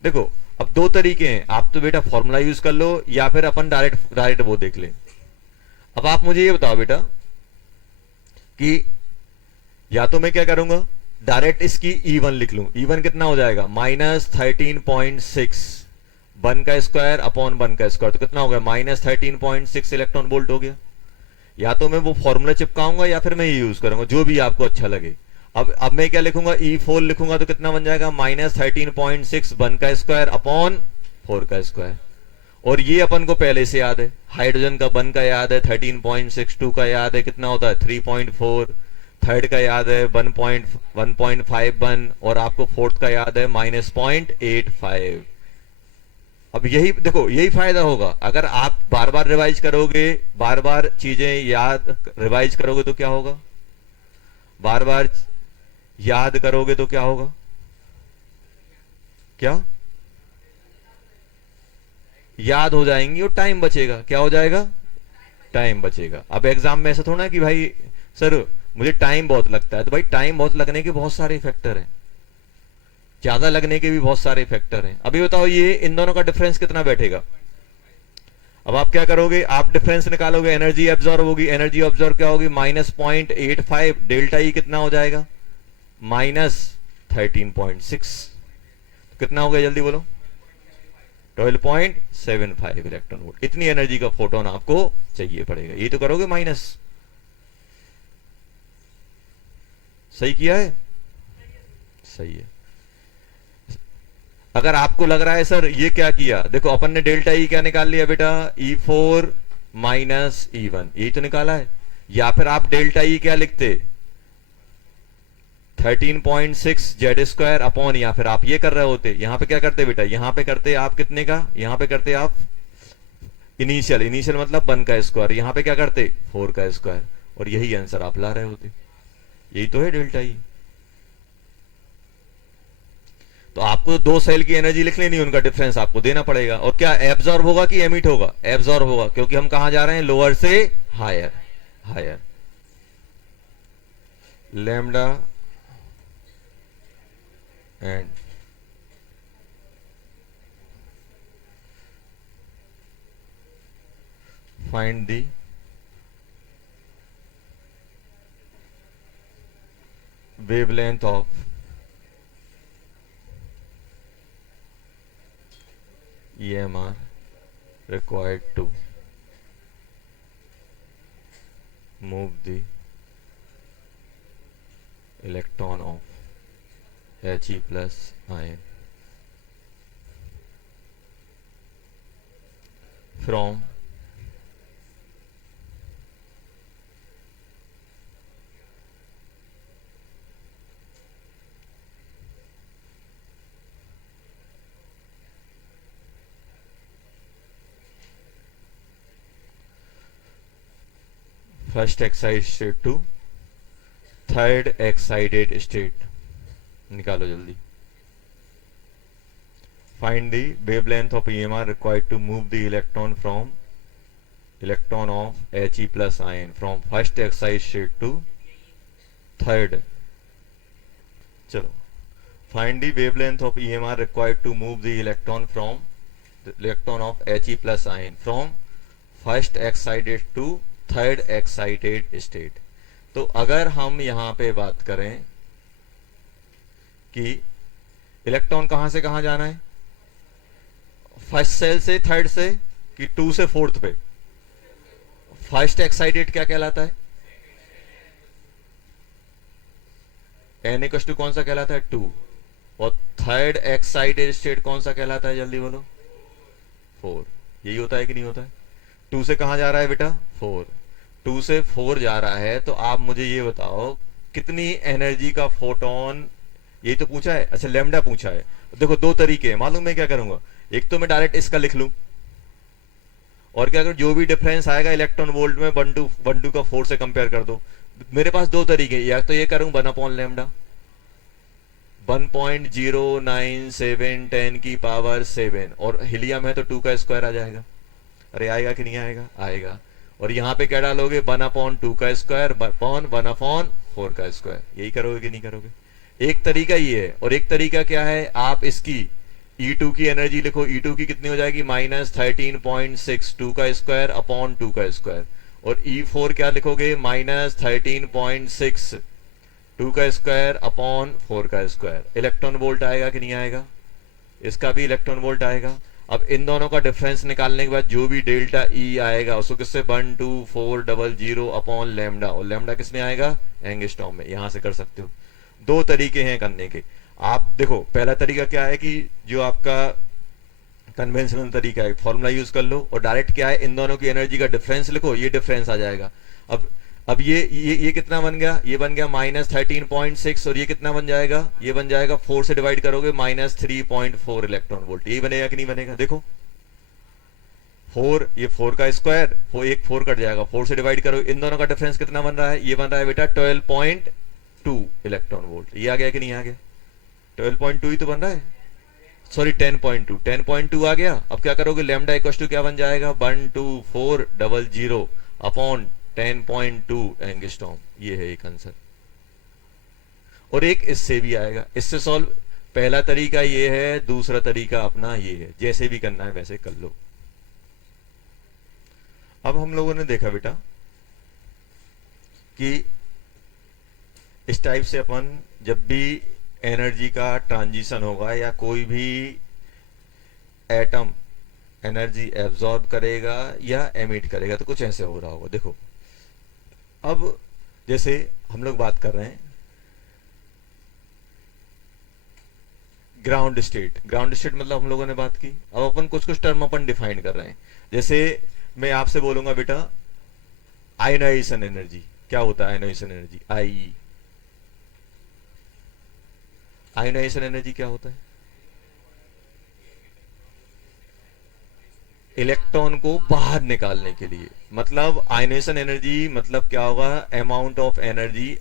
देखो अब दो तरीके हैं, आप तो बेटा फॉर्मूला यूज कर लो या फिर अपन डायरेक्ट डायरेक्ट वो देख लें। अब आप मुझे ये बताओ बेटा कि या तो मैं क्या करूंगा, डायरेक्ट इसकी E1 लिख लूं। E1 कितना हो जाएगा, -13.6 1 का स्क्वायर अपॉन 1 का स्क्वायर, तो कितना हो गया, -13.6 इलेक्ट्रॉन वोल्ट हो गया। या तो मैं वो फॉर्मूला चिपकाऊंगा या फिर मैं ये यूज करूंगा, जो भी आपको अच्छा लगे। अब मैं क्या लिखूंगा, E4 लिखूंगा तो कितना बन जाएगा, -13.6 1 का स्क्वायर अपॉन 4 का स्क्वायर। और ये अपन को पहले से याद है, हाइड्रोजन का 1 का याद है, 13.62 का याद है, कितना होता है 3.4, थर्ड का याद है 1.51, और आपको फोर्थ का याद है -0.85। अब यही देखो, यही फायदा होगा अगर आप बार बार रिवाइज करोगे, बार बार चीजें याद रिवाइज करोगे तो क्या होगा, बार बार याद करोगे तो क्या होगा, क्या याद हो जाएंगी और टाइम बचेगा। क्या हो जाएगा, टाइम बचेगा। अब एग्जाम में ऐसा थोड़ा ना कि भाई सर मुझे टाइम बहुत लगता है, तो भाई टाइम बहुत लगने के बहुत सारे फैक्टर हैं, ज्यादा लगने के भी बहुत सारे फैक्टर हैं। अभी बताओ ये इन दोनों का डिफरेंस कितना बैठेगा। अब आप क्या करोगे, आप डिफरेंस निकालोगे, एनर्जी एब्जॉर्ब होगी, एनर्जी एब्जॉर्ब क्या होगी, -0.85, डेल्टा ई कितना हो जाएगा, -13.6, कितना हो गया जल्दी बोलो, 12.75 इलेक्ट्रॉन वोल्ट। इतनी एनर्जी का फोटोन आपको चाहिए पड़ेगा, ये तो करोगे माइनस। सही किया है, सही है। अगर आपको लग रहा है सर ये क्या किया, देखो अपन ने डेल्टा ई क्या निकाल लिया बेटा, E4 माइनस E1, यही तो निकाला है। या फिर आप डेल्टा ई क्या लिखते, 13.6 जेड स्क्वायर अपॉन, या फिर आप ये कर रहे होते, यहां पे क्या करते बेटा, यहां पे करते आप कितने का, यहां पे करते आप इनिशियल, इनिशियल मतलब 1 का स्क्वायर, यहां पे क्या करते 4 का स्क्वायर, और यही आंसर आप ला रहे होते। यही तो है डेल्टा ई। तो आपको दो सेल की एनर्जी लिख लेनी, उनका डिफरेंस आपको देना पड़ेगा। और क्या एब्जॉर्ब होगा कि एमिट होगा, एब्जॉर्ब होगा, क्योंकि हम कहां जा रहे हैं, लोअर से higher. Higher lambda and find the wavelength of EMR required to move the electron of He plus ion from first excited state to third excited state। निकालो जल्दी। Find the wavelength of EMR required to move the electron of He plus ion from first excited state to third। चलो, find the wavelength of EMR required to move the electron of He plus ion from first excited to third excited state. तो अगर हम यहां पे बात करें कि electron कहां से कहां जाना है? फर्स्ट सेल से थर्ड से कि टू से फोर्थ पे? फर्स्ट एक्साइटेड क्या कहलाता है? एन इक्वल टू कौन सा कहलाता है? 2। और थर्ड एक्साइटेड स्टेट कौन सा कहलाता है? जल्दी बोलो। 4। यही होता है कि नहीं होता है? 2 से कहां जा रहा है बेटा? 4। 2 से 4 जा रहा है, तो आप मुझे ये बताओ कितनी एनर्जी का फोटोन, यही तो पूछा है। अच्छा, लेमडा पूछा है। देखो दो तरीके हैं, मालूम मैं क्या करूंगा? एक तो मैं डायरेक्ट इसका लिख लूं, और क्या करूं, जो भी डिफरेंस आएगा इलेक्ट्रॉन वोल्ट में 1 टू का 4 से कंपेयर कर दो। मेरे पास दो तरीके, या तो ये करूं 1 अपॉन लेमडा, 1.0977 की पावर 7, और हीलियम है तो 2 का स्क्वायर आ जाएगा। अरे आएगा कि नहीं आएगा? आएगा। और यहां पे क्या डालोगे? 1/2 का स्क्वायर अपॉन 1/4 का स्क्वायर। यही करोगे कि नहीं करोगे? एक तरीका ये है, और एक तरीका क्या है, आप इसकी E2 की एनर्जी लिखो। E2 की कितनी हो जाएगी? -13.6, 2 का स्क्वायर अपॉन 2 का स्क्वायर। और E4 क्या लिखोगे? -13.6, 2 का स्क्वायर अपॉन 4 का स्क्वायर। इलेक्ट्रॉन वोल्ट आएगा कि नहीं आएगा? इसका भी इलेक्ट्रॉन वोल्ट आएगा। अब इन दोनों का डिफरेंस निकालने के बाद जो भी डेल्टा ई आएगा उसको किससे? 12400 अपॉन लेमडा, और लेमडा किसमें आएगा? एंगस्ट्रॉम में। यहां से कर सकते हो। दो तरीके हैं करने के। आप देखो, पहला तरीका क्या है कि जो आपका कन्वेंशनल तरीका है, फॉर्मूला यूज कर लो और डायरेक्ट क्या है, इन दोनों की एनर्जी का डिफरेंस लिखो, ये डिफरेंस आ जाएगा। अब ये कितना बन गया? ये बन गया -13.6, और ये कितना बन जाएगा? ये बन जाएगा 4 से डिवाइड करोगे -3.4 इलेक्ट्रॉन वोल्ट। यही बनेगा कि नहीं बनेगा? देखो 4, ये 4 का स्क्वायर, वो एक 4 कट जाएगा, 4 से डिवाइड करो, इन दोनों का डिफरेंस कितना बन रहा है? ये बन रहा है बेटा 12.2 इलेक्ट्रॉन वोल्ट। ये आ गया कि नहीं आ गया? 12.2 ही तो बन रहा है, सॉरी 10.2, 10.2 आ गया। अब क्या करोगे? लेमडा इक्वल टू क्या बन जाएगा? 12400 अपॉन 10.2 एंगस्ट्रॉम। ये है एक आंसर। और एक इससे भी आएगा, इससे सॉल्व। पहला तरीका ये है, दूसरा तरीका अपना ये है। जैसे भी करना है वैसे कर लो। अब हम लोगों ने देखा बेटा कि इस टाइप से अपन जब भी एनर्जी का ट्रांजिशन होगा या कोई भी एटम एनर्जी एब्जॉर्ब करेगा या एमिट करेगा तो कुछ ऐसे हो रहा होगा। देखो अब जैसे हम लोग बात कर रहे हैं ग्राउंड स्टेट। ग्राउंड स्टेट मतलब हम लोगों ने बात की। अब अपन कुछ कुछ टर्म अपन डिफाइन कर रहे हैं। जैसे मैं आपसे बोलूंगा बेटा आयनाइजेशन एनर्जी क्या होता है? आयनाइजेशन एनर्जी आई, आयनाइजेशन एनर्जी क्या होता है? इलेक्ट्रॉन को बाहर निकालने के लिए। मतलब आयनाइजेशन एनर्जी मतलब क्या होगा? Amount of energy,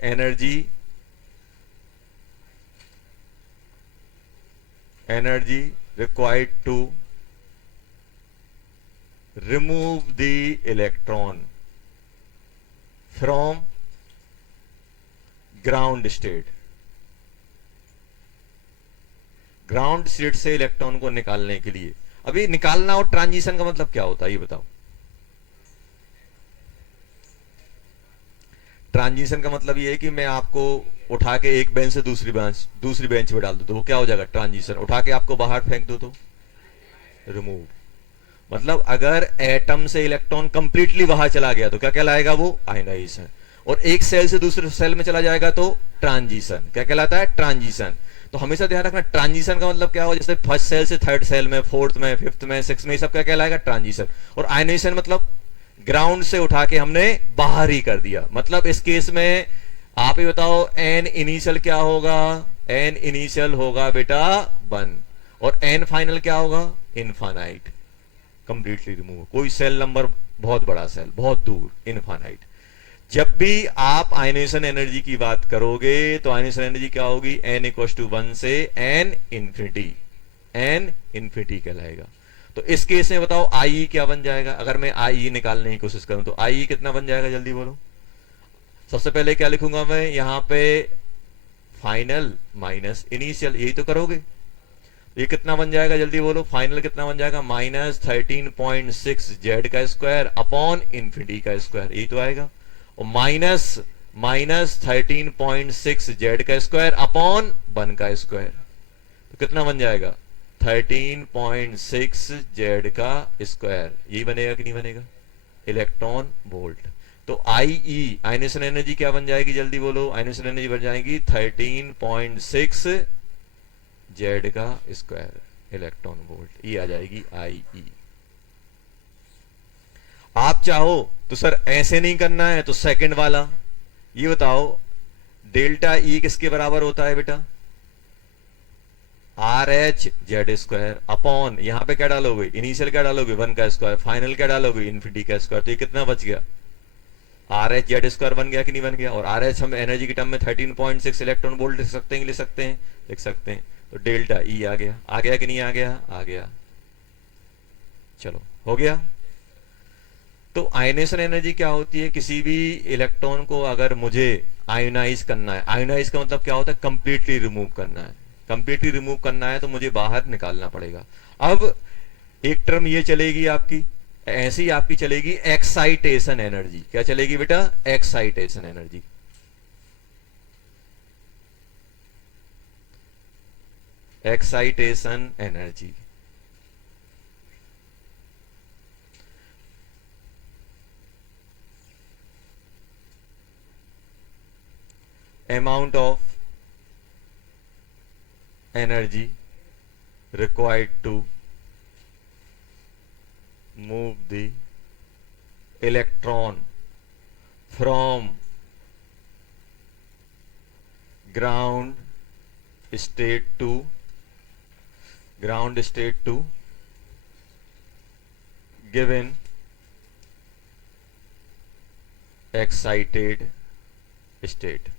energy required to remove the electron from ground state. Ground state से इलेक्ट्रॉन को निकालने के लिए। अभी निकालना और ट्रांजिशन का मतलब क्या होता है ये बताओ? ट्रांजिशन का मतलब ये है कि मैं आपको उठा के एक बेंच से दूसरी बेंच पे डाल दो तो वो क्या हो जाएगा? ट्रांजिशन। उठा के आपको बाहर फेंक दो तो रिमूव। मतलब अगर एटम से इलेक्ट्रॉन कंप्लीटली बाहर चला गया तो क्या कहलाएगा? वो आयनाइजेशन। और एक सेल से दूसरे सेल में चला जाएगा तो ट्रांजिशन। क्या कहलाता है? ट्रांजिशन। तो हमेशा ध्यान रखना ट्रांजिशन का मतलब क्या हो। जैसे फर्स्ट सेल से थर्ड सेल में, फोर्थ में, फिफ्थ में, सिक्स में, ये सब क्या कहलाएगा? ट्रांजिशन। और आयनाइजेशन मतलब ग्राउंड से उठा के हमने बाहर ही कर दिया। मतलब इस केस में आप ही बताओ एन इनिशियल क्या होगा? एन इनिशियल होगा बेटा 1, और एन फाइनल क्या होगा? इनफाइनाइट। Completely remove. कोई सेल नंबर बहुत बड़ा सेल, बहुत दूर, इनफाइनाइट। जब भी आप आयनाइजेशन एनर्जी की बात करोगे तो आयनाइजेशन एनर्जी क्या होगी? n इक्वल टू 1 से n इंफिनिटी, n इंफिनिटी कहलाएगा। तो इस केस में बताओ आई क्या बन जाएगा? अगर मैं आई निकालने की कोशिश करूं तो आई कितना बन जाएगा? जल्दी बोलो। सबसे पहले क्या लिखूंगा मैं यहां पे? Final minus initial. यही तो करोगे। ये कितना बन जाएगा? जल्दी बोलो। फाइनल कितना बन जाएगा? -13.6 जेड का स्क्वायर अपॉन इंफिनिटी का स्क्वायर। यही तो आएगा। और माइनस 13.6 जेड का स्क्वायर अपॉन 1 का स्क्वायर। तो कितना बन जाएगा 13.6 जेड का स्क्वायर, यही बनेगा कि नहीं बनेगा, इलेक्ट्रॉन वोल्ट। तो आई आयनेशन एनर्जी क्या बन जाएगी, जल्दी बोलो, आयनेशन एनर्जी बन जाएगी 13.6 जेड का स्क्वायर इलेक्ट्रॉन वोल्ट, ये आ जाएगी आई। आप चाहो तो सर ऐसे नहीं करना है तो सेकंड वाला, ये बताओ डेल्टा ई किसके बराबर होता है बेटा, R H Z square upon, यहां पे क्या डालोगे, इनिशियल क्या डालोगे 1 का स्क्वायर, फाइनल क्या डालोगे इन्फिनिटी का स्क्वायर, तो ये कितना बच गया, आर एच जेड स्क्वायर बन गया कि नहीं बन गया। और आर एच हम एनर्जी की टर्म में 13.6 इलेक्ट्रॉन वोल्ट लिख सकते हैं, लिख सकते हैं, लिख सकते हैं। तो डेल्टा ई आ गया कि नहीं आ गया, आ गया। चलो हो गया। तो आयनेशन एनर्जी क्या होती है, किसी भी इलेक्ट्रॉन को अगर मुझे आयोनाइज करना है, आयोनाइज का मतलब क्या होता है, कंप्लीटली रिमूव करना है, कंप्लीटली रिमूव करना है तो मुझे बाहर निकालना पड़ेगा। अब एक टर्म ये चलेगी आपकी, ऐसी ही आपकी चलेगी एक्साइटेशन एनर्जी, क्या चलेगी बेटा, excitation energy. Excitation energy amount of energy required to move the electron from ground state to given excited state।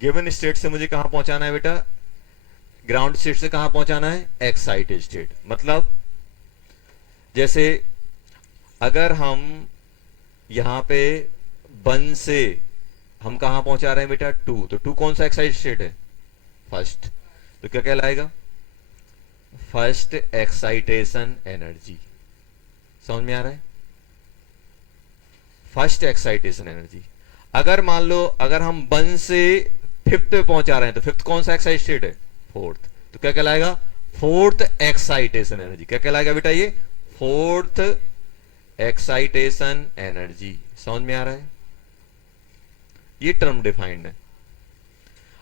Given state से मुझे कहां पहुंचाना है बेटा, ग्राउंड स्टेट से कहां पहुंचाना है, एक्साइटेड स्टेट। मतलब जैसे अगर हम यहां पे 1 से हम कहां पहुंचा रहे हैं बेटा 2, तो 2 कौन सा एक्साइटेड स्टेट है, फर्स्ट, तो क्या कहलाएगा, फर्स्ट एक्साइटेशन एनर्जी। समझ में आ रहा है, फर्स्ट एक्साइटेशन एनर्जी। अगर मान लो अगर हम 1 से 5th पे पहुंचा रहे हैं तो 5th कौन सा एक्साइट स्टेट है, 4th, तो क्या कहलाएगा, 4th एक्साइटेशन एनर्जी। क्या कहलाएगा बेटा ये, 4th एक्साइटेशन एनर्जी। समझ में आ रहा है, ये टर्म डिफाइंड है।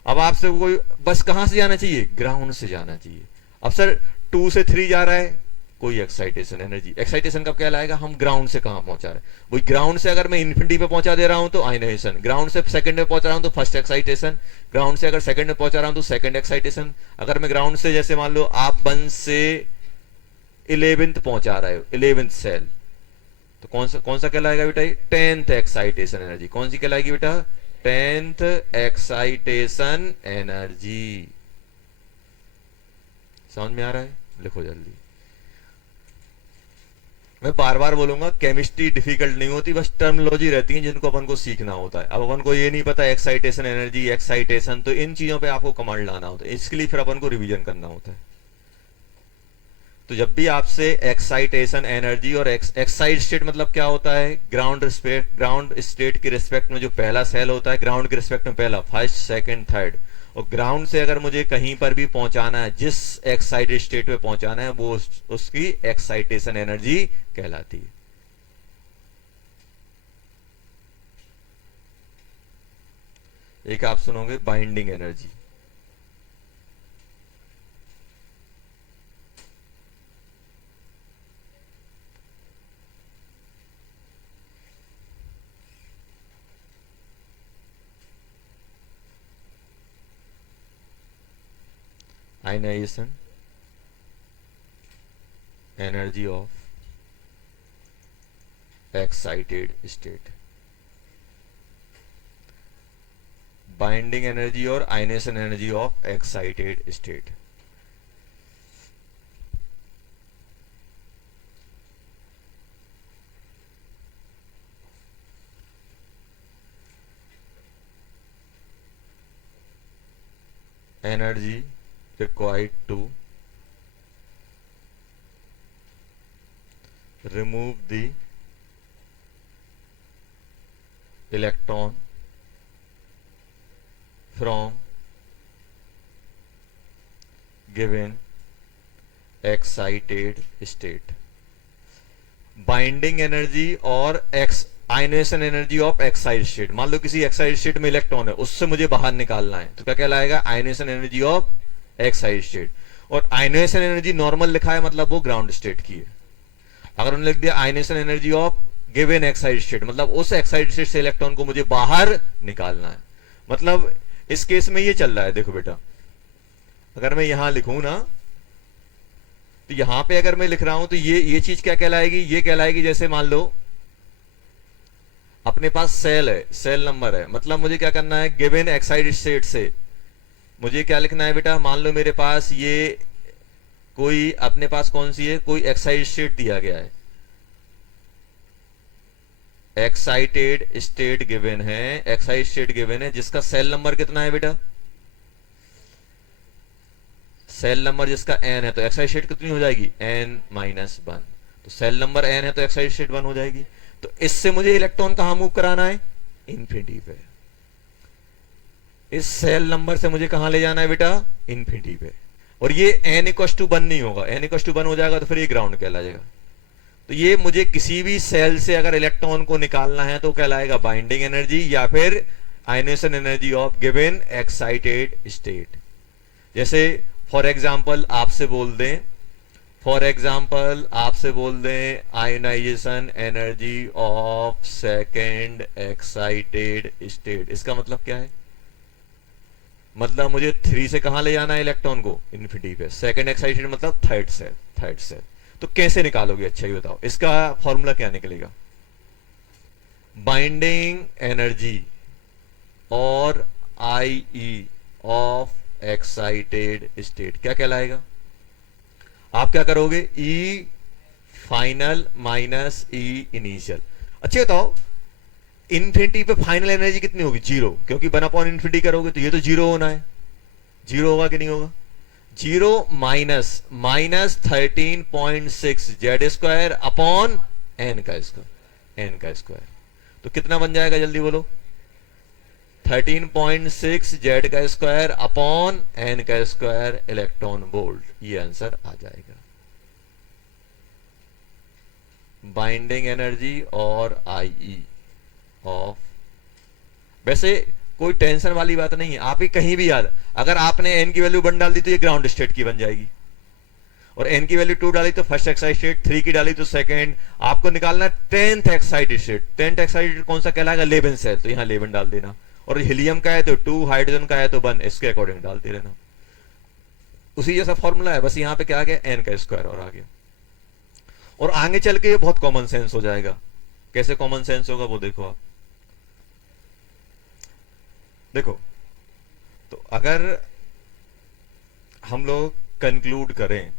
अब आपसे कोई बस कहां से जाना चाहिए, ग्राउंड से जाना चाहिए। अब सर 2 से 3 जा रहा है, कोई एक्साइटेशन एनर्जी, एक्साइटेशन कब कहलाएगा, हम ग्राउंड से कहां पहुंचा रहे हैं, वही ग्राउंड से अगर मैं इन्फिनिटी पे पहुंचा दे रहा हूं तो आयनाइजेशन, ग्राउंड से सेकंड में पहुंचा रहा हूं तो फर्स्ट एक्साइटेशन, ग्राउंड से अगर सेकंड में पहुंचा रहा हूं तो सेकंड एक्साइटेशन। अगर मैं ग्राउंड से जैसे मान लो आप 1 से 11th पहुंचा रहे हो, 11th सेल, तो कौन सा कहलाएगा बेटा, 10th एक्साइटेशन एनर्जी। कौन सी कहलाएगी बेटा, 10th एक्साइटेशन एनर्जी। समझ में आ रहा है, लिखो जल्दी। मैं बार बार बोलूंगा, केमिस्ट्री डिफिकल्ट नहीं होती, बस टर्मिनोलॉजी रहती है जिनको अपन को सीखना होता है। अब अपन को ये नहीं पता एक्साइटेशन एनर्जी, एक्साइटेशन, तो इन चीजों पे आपको कमांड लाना होता है, इसके लिए फिर अपन को रिवीजन करना होता है। तो जब भी आपसे एक्साइटेशन एनर्जी और एक्साइट स्टेट मतलब क्या होता है, ग्राउंड स्टेट के रिस्पेक्ट में जो पहला सेल होता है, ग्राउंड के रिस्पेक्ट में पहला, फर्स्ट सेकंड थर्ड, और ग्राउंड से अगर मुझे कहीं पर भी पहुंचाना है, जिस एक्साइटेड स्टेट में पहुंचाना है, वो उसकी एक्साइटेशन एनर्जी कहलाती है। एक आप सुनोगे binding energy, ionization energy of excited state, binding energy और ionization energy of excited state. Energy required to remove the electron from given excited state, binding energy और ex ionization energy of excited state. मान लो किसी excited state में electron है, उससे मुझे बाहर निकालना है, तो क्या कहलाएगा? Ionisation energy of excited state. और आयनेशन एनर्जी नॉर्मल लिखा है मतलब वो ग्राउंड स्टेट की है। अगर उन्होंने लिख दिया ionisation energy of given excited state, मतलब उस एक्साइटेड स्टेट से इलेक्ट्रॉन को मुझे बाहर निकालना है। मतलब इस केस में ये चल रहा है, देखो बेटा, अगर मैं यहां लिखूं ना, तो यहां पे अगर मैं लिख रहा हूं तो ये चीज क्या कहलाएगी? ये कहलाएगी जैसे मान लो अपने पास सेल है, सेल नंबर है, मतलब मुझे क्या करना है? गिवन एक्साइटेड स्टेट से मुझे क्या लिखना है बेटा? मान लो मेरे पास ये कोई अपने पास कौन सी है? कोई एक्साइटेड स्टेट दिया गया है, एक्साइटेड स्टेट गिवन है, एक्साइटेड स्टेट गिवन है, जिसका सेल नंबर कितना है बेटा? सेल नंबर जिसका n है, तो एक्साइटेड स्टेट कितनी हो जाएगी? n-1। तो सेल नंबर n है तो एक्साइटेड स्टेट 1 हो जाएगी। तो इससे मुझे इलेक्ट्रॉन कहां मूव कराना है? इंफिनिटी पे। इस सेल नंबर से मुझे कहां ले जाना है बेटा? इंफिनिटी पे। और ये n=1 नहीं होगा, n=1 हो जाएगा तो फिर ये ग्राउंड कहलाएगा। तो ये मुझे किसी भी सेल से अगर इलेक्ट्रॉन को निकालना है तो कहलाएगा बाइंडिंग एनर्जी या फिर ionisation energy of given excited state. जैसे फॉर एग्जाम्पल आपसे बोल दें ionisation energy of second excited state. इसका मतलब क्या है? मतलब मुझे 3 से कहां ले जाना है इलेक्ट्रॉन को? इन्फिनिटी पे। सेकेंड एक्साइटेड मतलब थर्ड सेल। तो कैसे निकालोगे? अच्छा ये बताओ, इसका फॉर्मूला क्या निकलेगा? बाइंडिंग एनर्जी और IE ऑफ एक्साइटेड स्टेट क्या कहलाएगा? आप क्या करोगे? E final minus E initial. अच्छा बताओ, इंफिनिटी पे फाइनल एनर्जी कितनी होगी? 0, क्योंकि 1 इंफिनिटी करोगे तो ये तो 0 होना है। 0 होगा कि नहीं होगा? 0 माइनस 13.6 Z² अपॉन n का स्क्वायर। तो कितना बन जाएगा? जल्दी बोलो। 13.6 Z² अपॉन n का स्क्वायर इलेक्ट्रॉन वोल्ट। ये आंसर आ जाएगा। बाइंडिंग एनर्जी और IE ऑफ, वैसे कोई टेंशन वाली बात नहीं है, आप ही कहीं भी याद, अगर आपने n की वैल्यू 1 डाल दी तो ये ग्राउंड स्टेट की बन जाएगी, और n की वैल्यू 2 डाली तो फर्स्ट एक्साइटेड स्टेट, 3 की डाली तो सेकंड। आपको निकालना 10th excited state. 10th excited कौन सा कहलाएगा? लेवेंथ सेल, तो यहां 11 डाल देना। और हीलियम का है तो 2, हाइड्रोजन का है तो 1, इसके अकॉर्डिंग डालते रहना। उसी जैसा फॉर्मूला है, बस यहां पे क्या आ गया? n का स्क्वायर और आ गया। और आगे चल के ये बहुत कॉमन सेंस हो जाएगा। कैसे कॉमन सेंस होगा वो देखो आप। देखो, तो अगर हम लोग कंक्लूड करें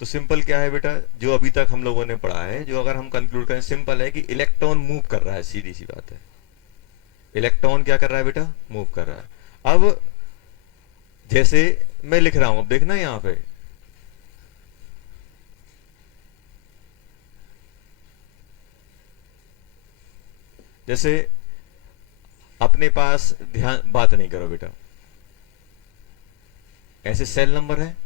तो सिंपल क्या है बेटा, जो अभी तक हम लोगों ने पढ़ा है, जो अगर हम कंक्लूड करें सिंपल है कि इलेक्ट्रॉन मूव कर रहा है, सीधी सी बात है। इलेक्ट्रॉन क्या कर रहा है बेटा? मूव कर रहा है। अब जैसे मैं लिख रहा हूं, अब देखना यहां पे, जैसे अपने पास ध्यान, बात नहीं करो बेटा, ऐसे सेल नंबर है,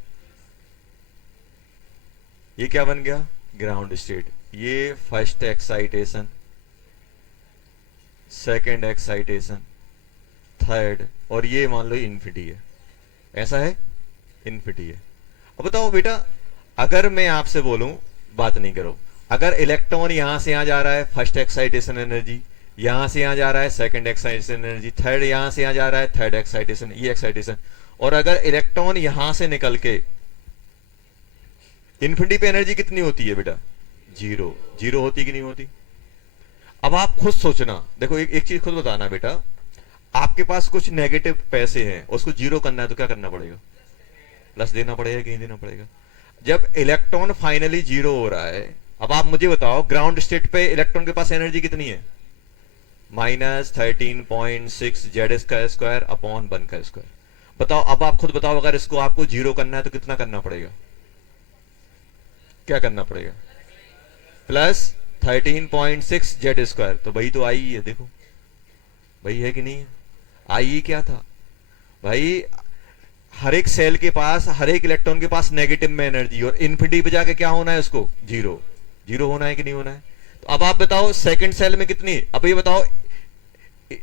ये क्या बन गया? Ground state. ये first excitation, second excitation, third, और ये मान लो इन्फिनिटी है। ऐसा है, इन्फिनिटी है। अब बताओ बेटा, अगर मैं आपसे बोलूं, बात नहीं करो, अगर इलेक्ट्रॉन यहां से यहां जा रहा है, फर्स्ट एक्साइटेशन एनर्जी, यहां से यहां जा रहा है सेकंड एक्साइटेशन एनर्जी, थर्ड यहां से यहां जा रहा है थर्ड एक्साइटेशन, ये एक्साइटेशन, और अगर इलेक्ट्रॉन यहां से निकल के इन्फिनिटी पे एनर्जी कितनी होती है बेटा? 0। 0 होती कि नहीं होती? अब आप खुद सोचना, देखो एक चीज खुद बताना बेटा, आपके पास कुछ नेगेटिव पैसे हैं, उसको 0 करना है तो क्या करना पड़ेगा? प्लस देना पड़ेगा कि नहीं देना पड़ेगा? जब इलेक्ट्रॉन फाइनली 0 हो रहा है, अब आप मुझे बताओ ग्राउंड स्टेट पे इलेक्ट्रॉन के पास एनर्जी कितनी है? -13.6 Z² अपॉन 1 का स्क्वायर। बताओ, अब आप खुद बताओ, अगर इसको आपको 0 करना है तो कितना करना पड़ेगा? क्या करना पड़ेगा? Plus 13.6 Z²। तो वही तो आई है, देखो वही है कि नहीं है? आई क्या था भाई? हर एक सेल के पास, हर एक इलेक्ट्रॉन के पास नेगेटिव में एनर्जी, और इन्फिनिटी पे जाके क्या होना है उसको, जीरो। जीरो होना है कि नहीं होना है? तो अब आप बताओ सेकंड सेल में कितनी, अब ये बताओ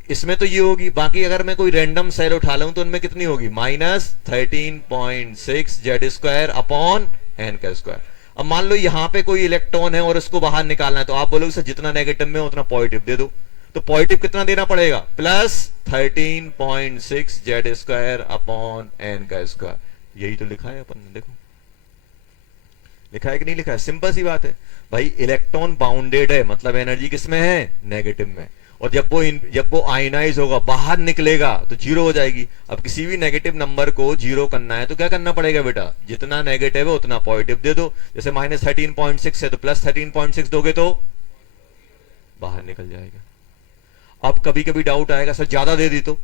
इसमें तो ये होगी, बाकी अगर मैं कोई रैंडम सेल उठा लूं तो उनमें कितनी होगी, -13.6 जेड स्क्वायर अपॉन एन का स्क्वायर। अब मान लो यहां पे कोई इलेक्ट्रॉन है और उसको बाहर निकालना है, तो आप बोलोगे सर जितना नेगेटिव में उतना पॉजिटिव दे दो। तो पॉजिटिव कितना देना पड़ेगा, +13.6 जेड स्क्वायर अपॉन एन का स्क्वायर। यही तो लिखा है अपन ने, देखो लिखा है कि नहीं लिखा है? सिंपल सी बात है भाई, इलेक्ट्रॉन बाउंडेड है, मतलब एनर्जी किसमें है, नेगेटिव में। और जब वो आयनाइज होगा, बाहर निकलेगा तो जीरो हो जाएगी। अब किसी भी नेगेटिव नंबर को जीरो करना है तो क्या करना पड़ेगा बेटा, जितना नेगेटिव है उतना पॉजिटिव दे दो। जैसे -13.6 है तो +13.6 दोगे तो बाहर निकल जाएगा। अब कभी कभी डाउट आएगा सर ज्यादा दे दी तो,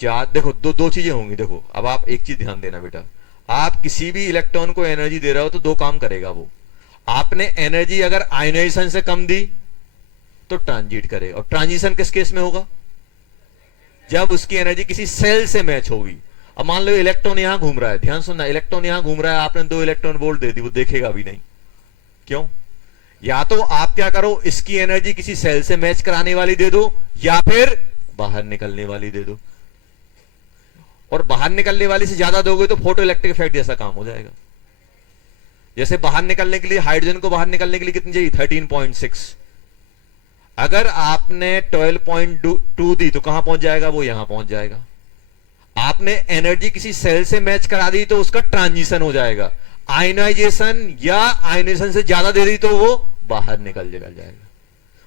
देखो दो चीजें होंगी। देखो अब आप एक चीज ध्यान देना बेटा, आप किसी भी इलेक्ट्रॉन को एनर्जी दे रहे हो तो दो काम करेगा वो। आपने एनर्जी अगर आयनाइजेशन से कम दी तो ट्रांजिट करेगा, और ट्रांजिशन किस केस में होगा, जब उसकी एनर्जी किसी सेल से मैच होगी। अब मान लो इलेक्ट्रॉन यहां घूम रहा है, ध्यान सुनना, इलेक्ट्रॉन यहां घूम रहा है, आपने 2 इलेक्ट्रॉन वोल्ट दे दी, वो देखेगा भी नहीं। क्यों? या तो आप क्या करो, इसकी एनर्जी किसी सेल से मैच कराने वाली दे दो, या फिर बाहर निकलने वाली दे दो। और बाहर निकलने वाली से ज्यादा दोगे तो फोटो इलेक्ट्रिक इफेक्ट जैसा काम हो जाएगा। जैसे बाहर निकलने के लिए, हाइड्रोजन को बाहर निकलने के लिए कितनी चाहिए, 13.6। अगर आपने 12.2 दी तो कहां पहुंच जाएगा, वो यहां पहुंच जाएगा। आपने एनर्जी किसी सेल से मैच करा दी तो उसका ट्रांजिशन हो जाएगा। आयनाइजेशन या आयनाइजेशन से ज्यादा दे दी तो वो बाहर निकल जाएगा।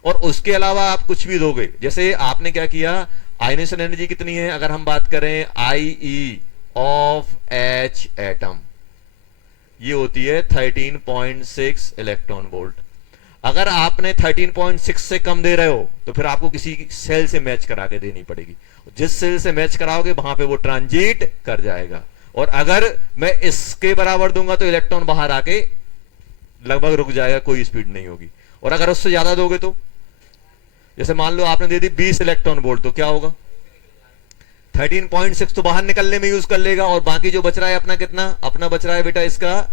और उसके अलावा आप कुछ भी दोगे, जैसे आपने क्या किया, आयनाइजेशन एनर्जी कितनी है, अगर हम बात करें IE ऑफ H एटम, ये होती है 13.6 इलेक्ट्रॉन वोल्ट। अगर आपने 13.6 से कम दे रहे हो तो फिर आपको किसी सेल से मैच करा के देनी पड़ेगी। जिस सेल से मैच कराओगे वहां पे वो ट्रांजिट कर जाएगा। और अगर मैं इसके बराबर दूंगा तो इलेक्ट्रॉन बाहर आके लगभग रुक जाएगा, कोई स्पीड नहीं होगी। और अगर उससे ज्यादा दोगे तो, जैसे मान लो आपने दे दी 20 इलेक्ट्रॉन वोल्ट, तो क्या होगा, 13.6 तो बाहर निकलने में यूज कर लेगा, और बाकी जो बच रहा है अपना, कितना अपना बच रहा है बेटा इसका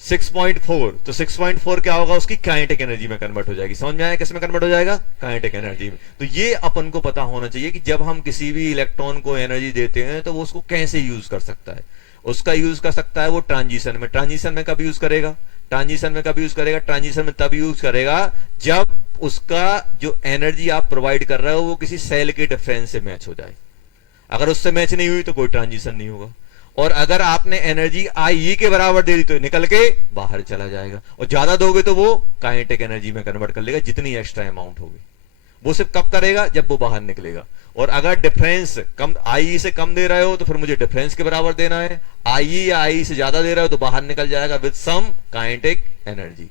6.4। तो 6.4 क्या होगा, उसकी काइनेटिक एनर्जी में कन्वर्ट हो जाएगी। समझ में आया किस में कन्वर्ट हो जाएगा, काइनेटिक एनर्जी में। तो ये अपन को पता होना चाहिए कि जब हम किसी भी इलेक्ट्रॉन को एनर्जी देते हैं तो वो उसको कैसे यूज कर सकता है। उसका यूज कर सकता है वो ट्रांजिशन में। ट्रांजिशन में कब यूज करेगा, ट्रांजिशन में कब यूज करेगा, ट्रांजिशन में तब यूज करेगा जब उसका जो एनर्जी आप प्रोवाइड कर रहे हो वो किसी सेल के डिफरेंस से मैच हो जाए। अगर उससे मैच नहीं हुई तो कोई ट्रांजिशन नहीं होगा। और अगर आपने एनर्जी IE के बराबर दे दी तो निकल के बाहर चला जाएगा, और ज्यादा दोगे तो वो काइनेटिक एनर्जी में कन्वर्ट कर लेगा, जितनी एक्स्ट्रा अमाउंट होगी। वो सिर्फ कब करेगा, जब वो बाहर निकलेगा। और अगर डिफरेंस कम, IE से कम दे रहे हो तो फिर मुझे डिफरेंस के बराबर देना है। IE या IE से ज्यादा दे रहे हो तो बाहर निकल जाएगा विद सम काइनेटिक एनर्जी।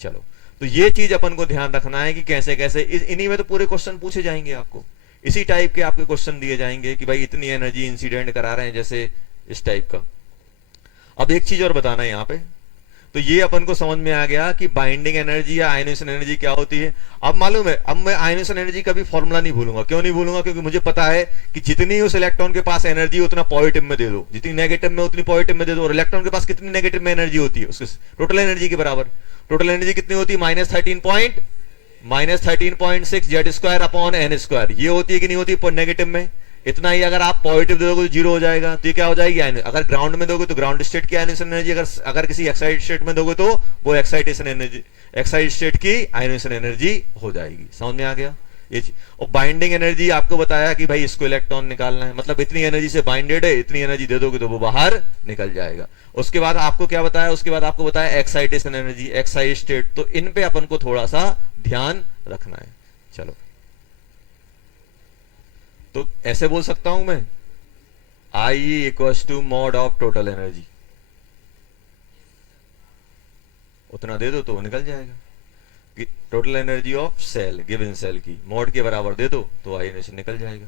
चलो, तो ये चीज अपन को ध्यान रखना है कि कैसे कैसे, इन्हीं में तो पूरे क्वेश्चन पूछे जाएंगे आपको। इसी टाइप के आपके क्वेश्चन दिए जाएंगे कि भाई इतनी एनर्जी इंसिडेंट करा रहे हैं, जैसे इस टाइप का। अब एक चीज और बताना है यहां पे, तो ये अपन को समझ में आ गया कि बाइंडिंग एनर्जी या आयनाइजेशन एनर्जी क्या होती है। अब मालूम है, अब मैं आयनाइजेशन एनर्जी का भी फॉर्मूला नहीं भूलूंगा। क्यों नहीं भूलूंगा, क्योंकि मुझे पता है कि जितनी उस इलेक्ट्रॉन के पास एनर्जी उतना पॉजिटिव में दे दो, जितनी नेगेटिव में उतनी पॉजिटिव में दे दो। और इलेक्ट्रॉन के पास कितनी नेगेटिव में एनर्जी होती है, उसके टोटल एनर्जी के बराबर। टोटल एनर्जी कितनी होती है, -13.6 Z square upon n square. ये होती है कि नहीं होती नेगेटिव में, इतना ही। अगर आप पॉजिटिव दे दोगे तो जीरो हो जाएगा, तो ये क्या हो जाएगी, अगर ग्राउंड में दोगे तो ग्राउंड स्टेट की आयनाइजेशन एनर्जी, अगर किसी एक्साइटेड स्टेट में दोगे तो वो एक्साइटेशन एनर्जी, एक्साइटेड स्टेट की आयनाइजेशन एनर्जी हो जाएगी। समझ में आ गया ये। और बाइंडिंग एनर्जी आपको बताया कि भाई इसको इलेक्ट्रॉन निकालना है, मतलब इतनी एनर्जी से बाइंडेड है, इतनी एनर्जी दे दोगे तो वो बाहर निकल जाएगा। उसके बाद आपको क्या बताया, उसके बाद आपको बताया एक्साइटेशन एनर्जी, एक्साइटेड स्टेट। तो इन पे अपन को थोड़ा सा ध्यान रखना है। चलो, तो ऐसे बोल सकता हूं मैं, IE equals to mod of total energy. उतना दे दो तो निकल जाएगा। Total energy of cell, given cell की मॉड के बराबर दे दो तो आयनाइजेशन निकल जाएगा।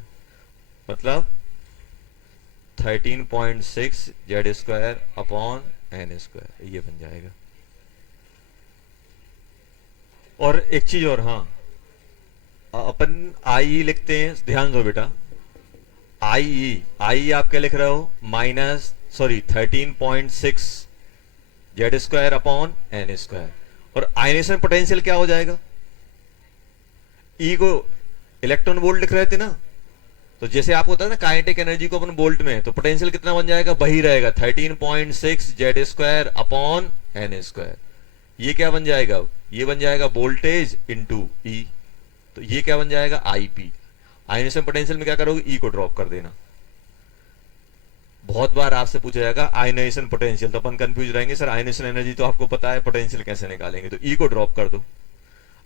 मतलब 13.6 Z square upon n square, ये बन जाएगा। और एक चीज और, हाँ, अपन IE लिखते हैं, ध्यान दो बेटा, आई आप क्या लिख रहे हो, sorry 13.6 Z square upon n square. और आयनेशन पोटेंशियल क्या हो जाएगा, ई को इलेक्ट्रॉन वोल्ट लिख रहे थे ना, तो जैसे आपको होता है ना काइनेटिक एनर्जी को अपन वोल्ट में, तो पोटेंशियल कितना बन जाएगा, वही रहेगा 13.6 Z square upon n square. ये क्या बन जाएगा, ये बन जाएगा वोल्टेज इंटू ई, तो ये क्या बन जाएगा आईपी। आयनेशन पोटेंशियल में क्या करोगे, ई को ड्रॉप कर देना। बहुत बार आपसे पूछा जाएगा आयनेशन पोटेंशियल, तो अपन कंफ्यूज रहेंगे, सर आयनेशन एनर्जी तो आपको पता है, पोटेंशियल कैसे निकालेंगे, तो ई को ड्रॉप कर दो।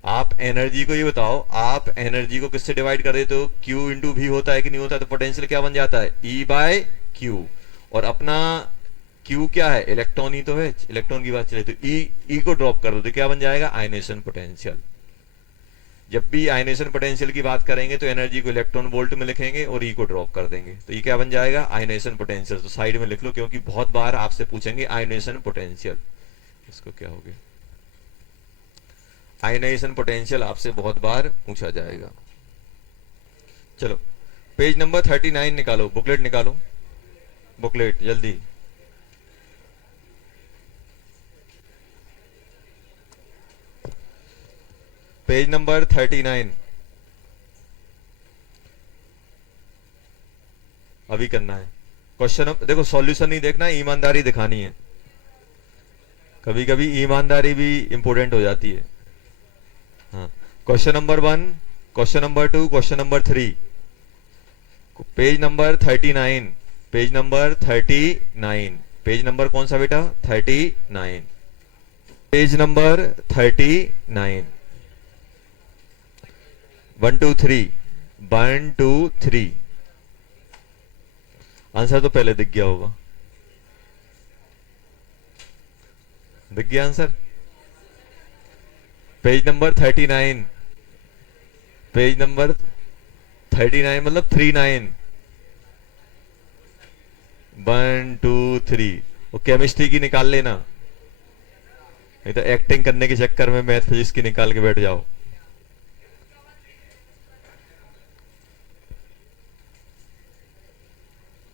आप एनर्जी को ये बताओ, आप एनर्जी को किससे डिवाइड कर देते हो, Q इंटू भी होता है कि नहीं होता है, तो पोटेंशियल क्या बन जाता है, E बाय क्यू। और अपना Q क्या है, इलेक्ट्रॉन ही तो है, इलेक्ट्रॉन की बात चले तो E को ड्रॉप कर दो तो क्या बन जाएगा, आयनेशन पोटेंशियल। जब भी आयनेशन पोटेंशियल की बात करेंगे तो एनर्जी को इलेक्ट्रॉन वोल्ट में लिखेंगे और ई को ड्रॉप कर देंगे, तो ये क्या बन जाएगा, आयनेशन पोटेंशियल। तो साइड में लिख लो, क्योंकि बहुत बार आपसे पूछेंगे आयनेशन पोटेंशियल। इसको क्या हो गया, आयनाइजेशन पोटेंशियल आपसे बहुत बार पूछा जाएगा। चलो पेज नंबर 39 निकालो, बुकलेट निकालो, बुकलेट जल्दी। पेज नंबर 39 अभी करना है क्वेश्चन। देखो सॉल्यूशन नहीं देखना, ईमानदारी दिखानी है, कभी कभी ईमानदारी भी इंपॉर्टेंट हो जाती है। हाँ, question number 1, question number 2, question number 3, page number 39, page number 39, page number कौन सा बेटा, 39, पेज नंबर 39, 1 2 3, 1 2 3। आंसर तो पहले दिख गया होगा, दिख गया answer. Page number 39, page number 39 मतलब 39, 1 2 3। वो केमिस्ट्री की निकाल लेना, नहीं तो एक्टिंग करने के चक्कर में मैथ फिजिक्स की निकाल के बैठ जाओ।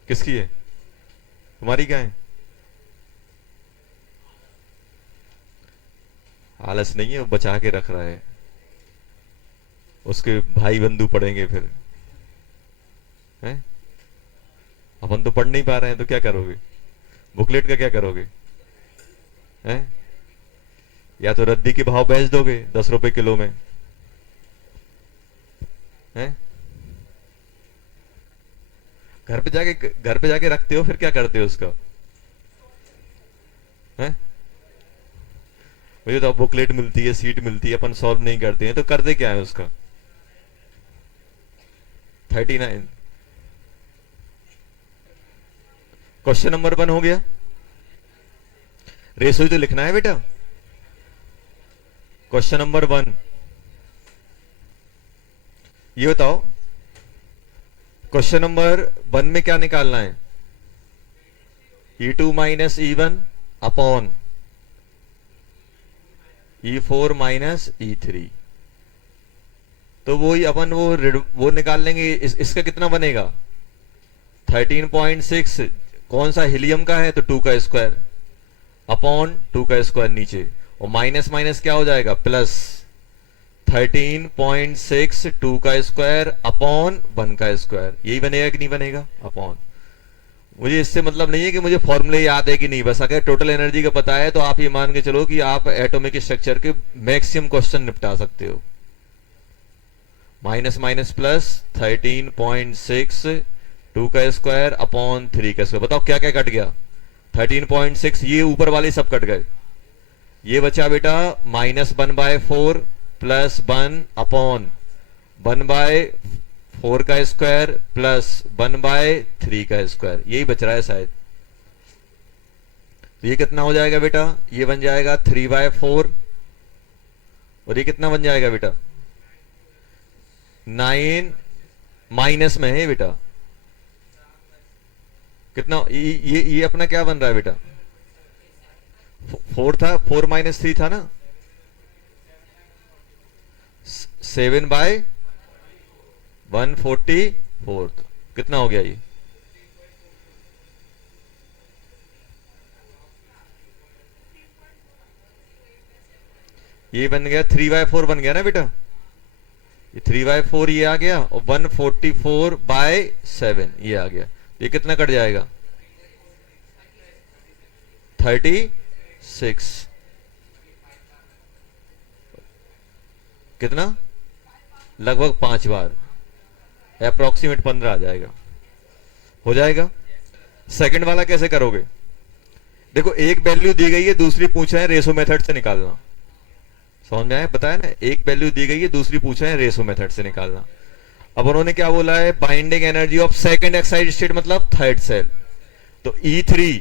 किसकी है, तुम्हारी क्या है, आलस नहीं है, वो बचा के रख रहा है, उसके भाई बंधु पढ़ेंगे फिर हैं? अपन तो पढ़ नहीं पा रहे हैं, तो क्या करोगे, बुकलेट का क्या करोगे हैं? या तो रद्दी के भाव बेच दोगे 10 रुपए किलो में हैं? घर पे जाके रखते हो, फिर क्या करते हो उसका हैं? मुझे तो अब बुकलेट मिलती है, सीट मिलती है, अपन सॉल्व नहीं करते हैं, तो करते क्या है उसका। 39 क्वेश्चन नंबर 1 हो गया। रेशो तो लिखना है बेटा। क्वेश्चन नंबर 1, ये बताओ क्वेश्चन नंबर 1 में क्या निकालना है, E2 minus E1 upon E4 minus E3। तो वही अपन वो निकाल लेंगे। इसका कितना बनेगा 13.6, कौन सा हीलियम का है तो 2 का स्क्वायर अपॉन 2 का स्क्वायर नीचे, और माइनस माइनस क्या हो जाएगा प्लस 13.6 2 का स्क्वायर अपॉन 1 का स्क्वायर। यही बनेगा कि नहीं बनेगा, अपॉन। मुझे इससे मतलब नहीं है कि मुझे फॉर्मूले याद है कि नहीं, बस अगर टोटल एनर्जी का पता है तो आप ये मान के चलो कि आप एटॉमिक स्ट्रक्चर के मैक्सिमम क्वेश्चन निपटा सकते हो। माइनस माइनस प्लस 13.6 2 का स्क्वायर अपॉन 3 का स्क्वायर। बताओ क्या क्या कट गया, 13.6, ये ऊपर वाले सब कट गए, ये बचा बेटा -1/4 प्लस 1 अपॉन 1/4 का स्क्वायर प्लस 1/3 का स्क्वायर, यही बच रहा है शायद। तो ये कितना हो जाएगा बेटा, ये बन जाएगा 3/4, और ये कितना बन जाएगा बेटा 9, माइनस में है बेटा कितना, ये अपना क्या बन रहा है बेटा 4 था, 4 - 3 था ना, 7/144। कितना हो गया ये बन गया 3/4 बन गया ना बेटा, ये 3/4 ये आ गया और 144/7 ये आ गया। ये कितना कट जाएगा 36, कितना लगभग 5 बार, अप्रोक्सीमेट 15 आ जाएगा, हो जाएगा। सेकंड वाला कैसे करोगे, देखो एक वैल्यू दी गई है, दूसरी पूछा है रेशो मेथड से निकालना, समझ में आया, बताया ना, एक वैल्यू दी गई है, दूसरी पूछा है रेशो मेथड से निकालना। अब उन्होंने क्या बोला है, binding energy of second excited state मतलब थर्ड सेल, तो E3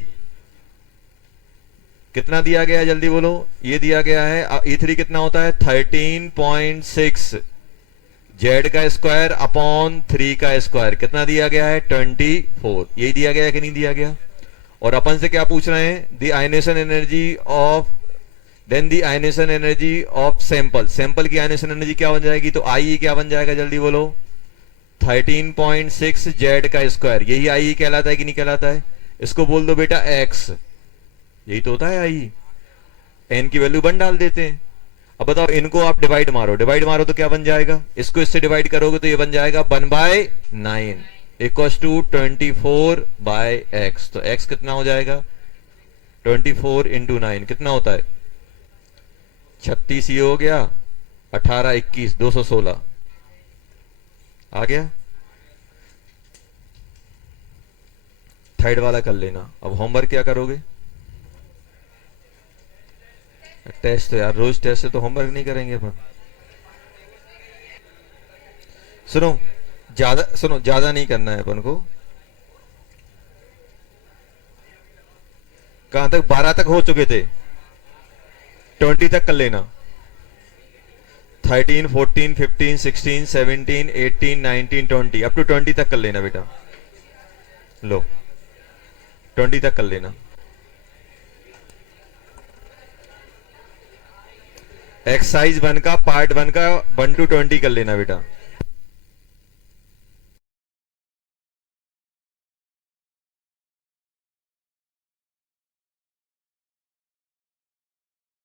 कितना दिया गया है जल्दी बोलो, ये दिया गया है E3 कितना होता है 13.6 जेड का स्क्वायर अपॉन 3 का स्क्वायर, कितना दिया गया है 24, यही दिया गया है कि नहीं दिया गया। और अपन से क्या पूछ रहे हैं, the ionisation energy of, then the ionisation energy of sample, sample की आयनेशन एनर्जी क्या बन जाएगी, तो आई क्या बन जाएगा जल्दी बोलो 13.6 जेड का स्क्वायर, यही आई कहलाता है कि नहीं कहलाता है, इसको बोल दो बेटा एक्स, यही तो होता है आई, एन की वैल्यू 1 डाल देते हैं। अब बताओ इनको आप डिवाइड मारो तो क्या बन जाएगा, इसको इससे डिवाइड करोगे तो ये बन जाएगा 1/9 इक्वल्स टू 24/x, तो x कितना हो जाएगा 24 इंटू 9 कितना होता है 36, ये हो गया 18 21 216 आ गया। थर्ड वाला कर लेना। अब होमवर्क क्या करोगे, टेस्ट तो यार रोज टेस्ट से तो होमवर्क नहीं करेंगे अपन, सुनो ज्यादा नहीं करना है अपन को, कहां तक 12 तक हो चुके थे, 20 तक कर लेना, 13 14 15 16 17 18 19 20 अप टू 20 तक कर लेना बेटा, लो 20 तक कर लेना। एक्सरसाइज 1 का पार्ट 1 का 1 to 20 कर लेना बेटा।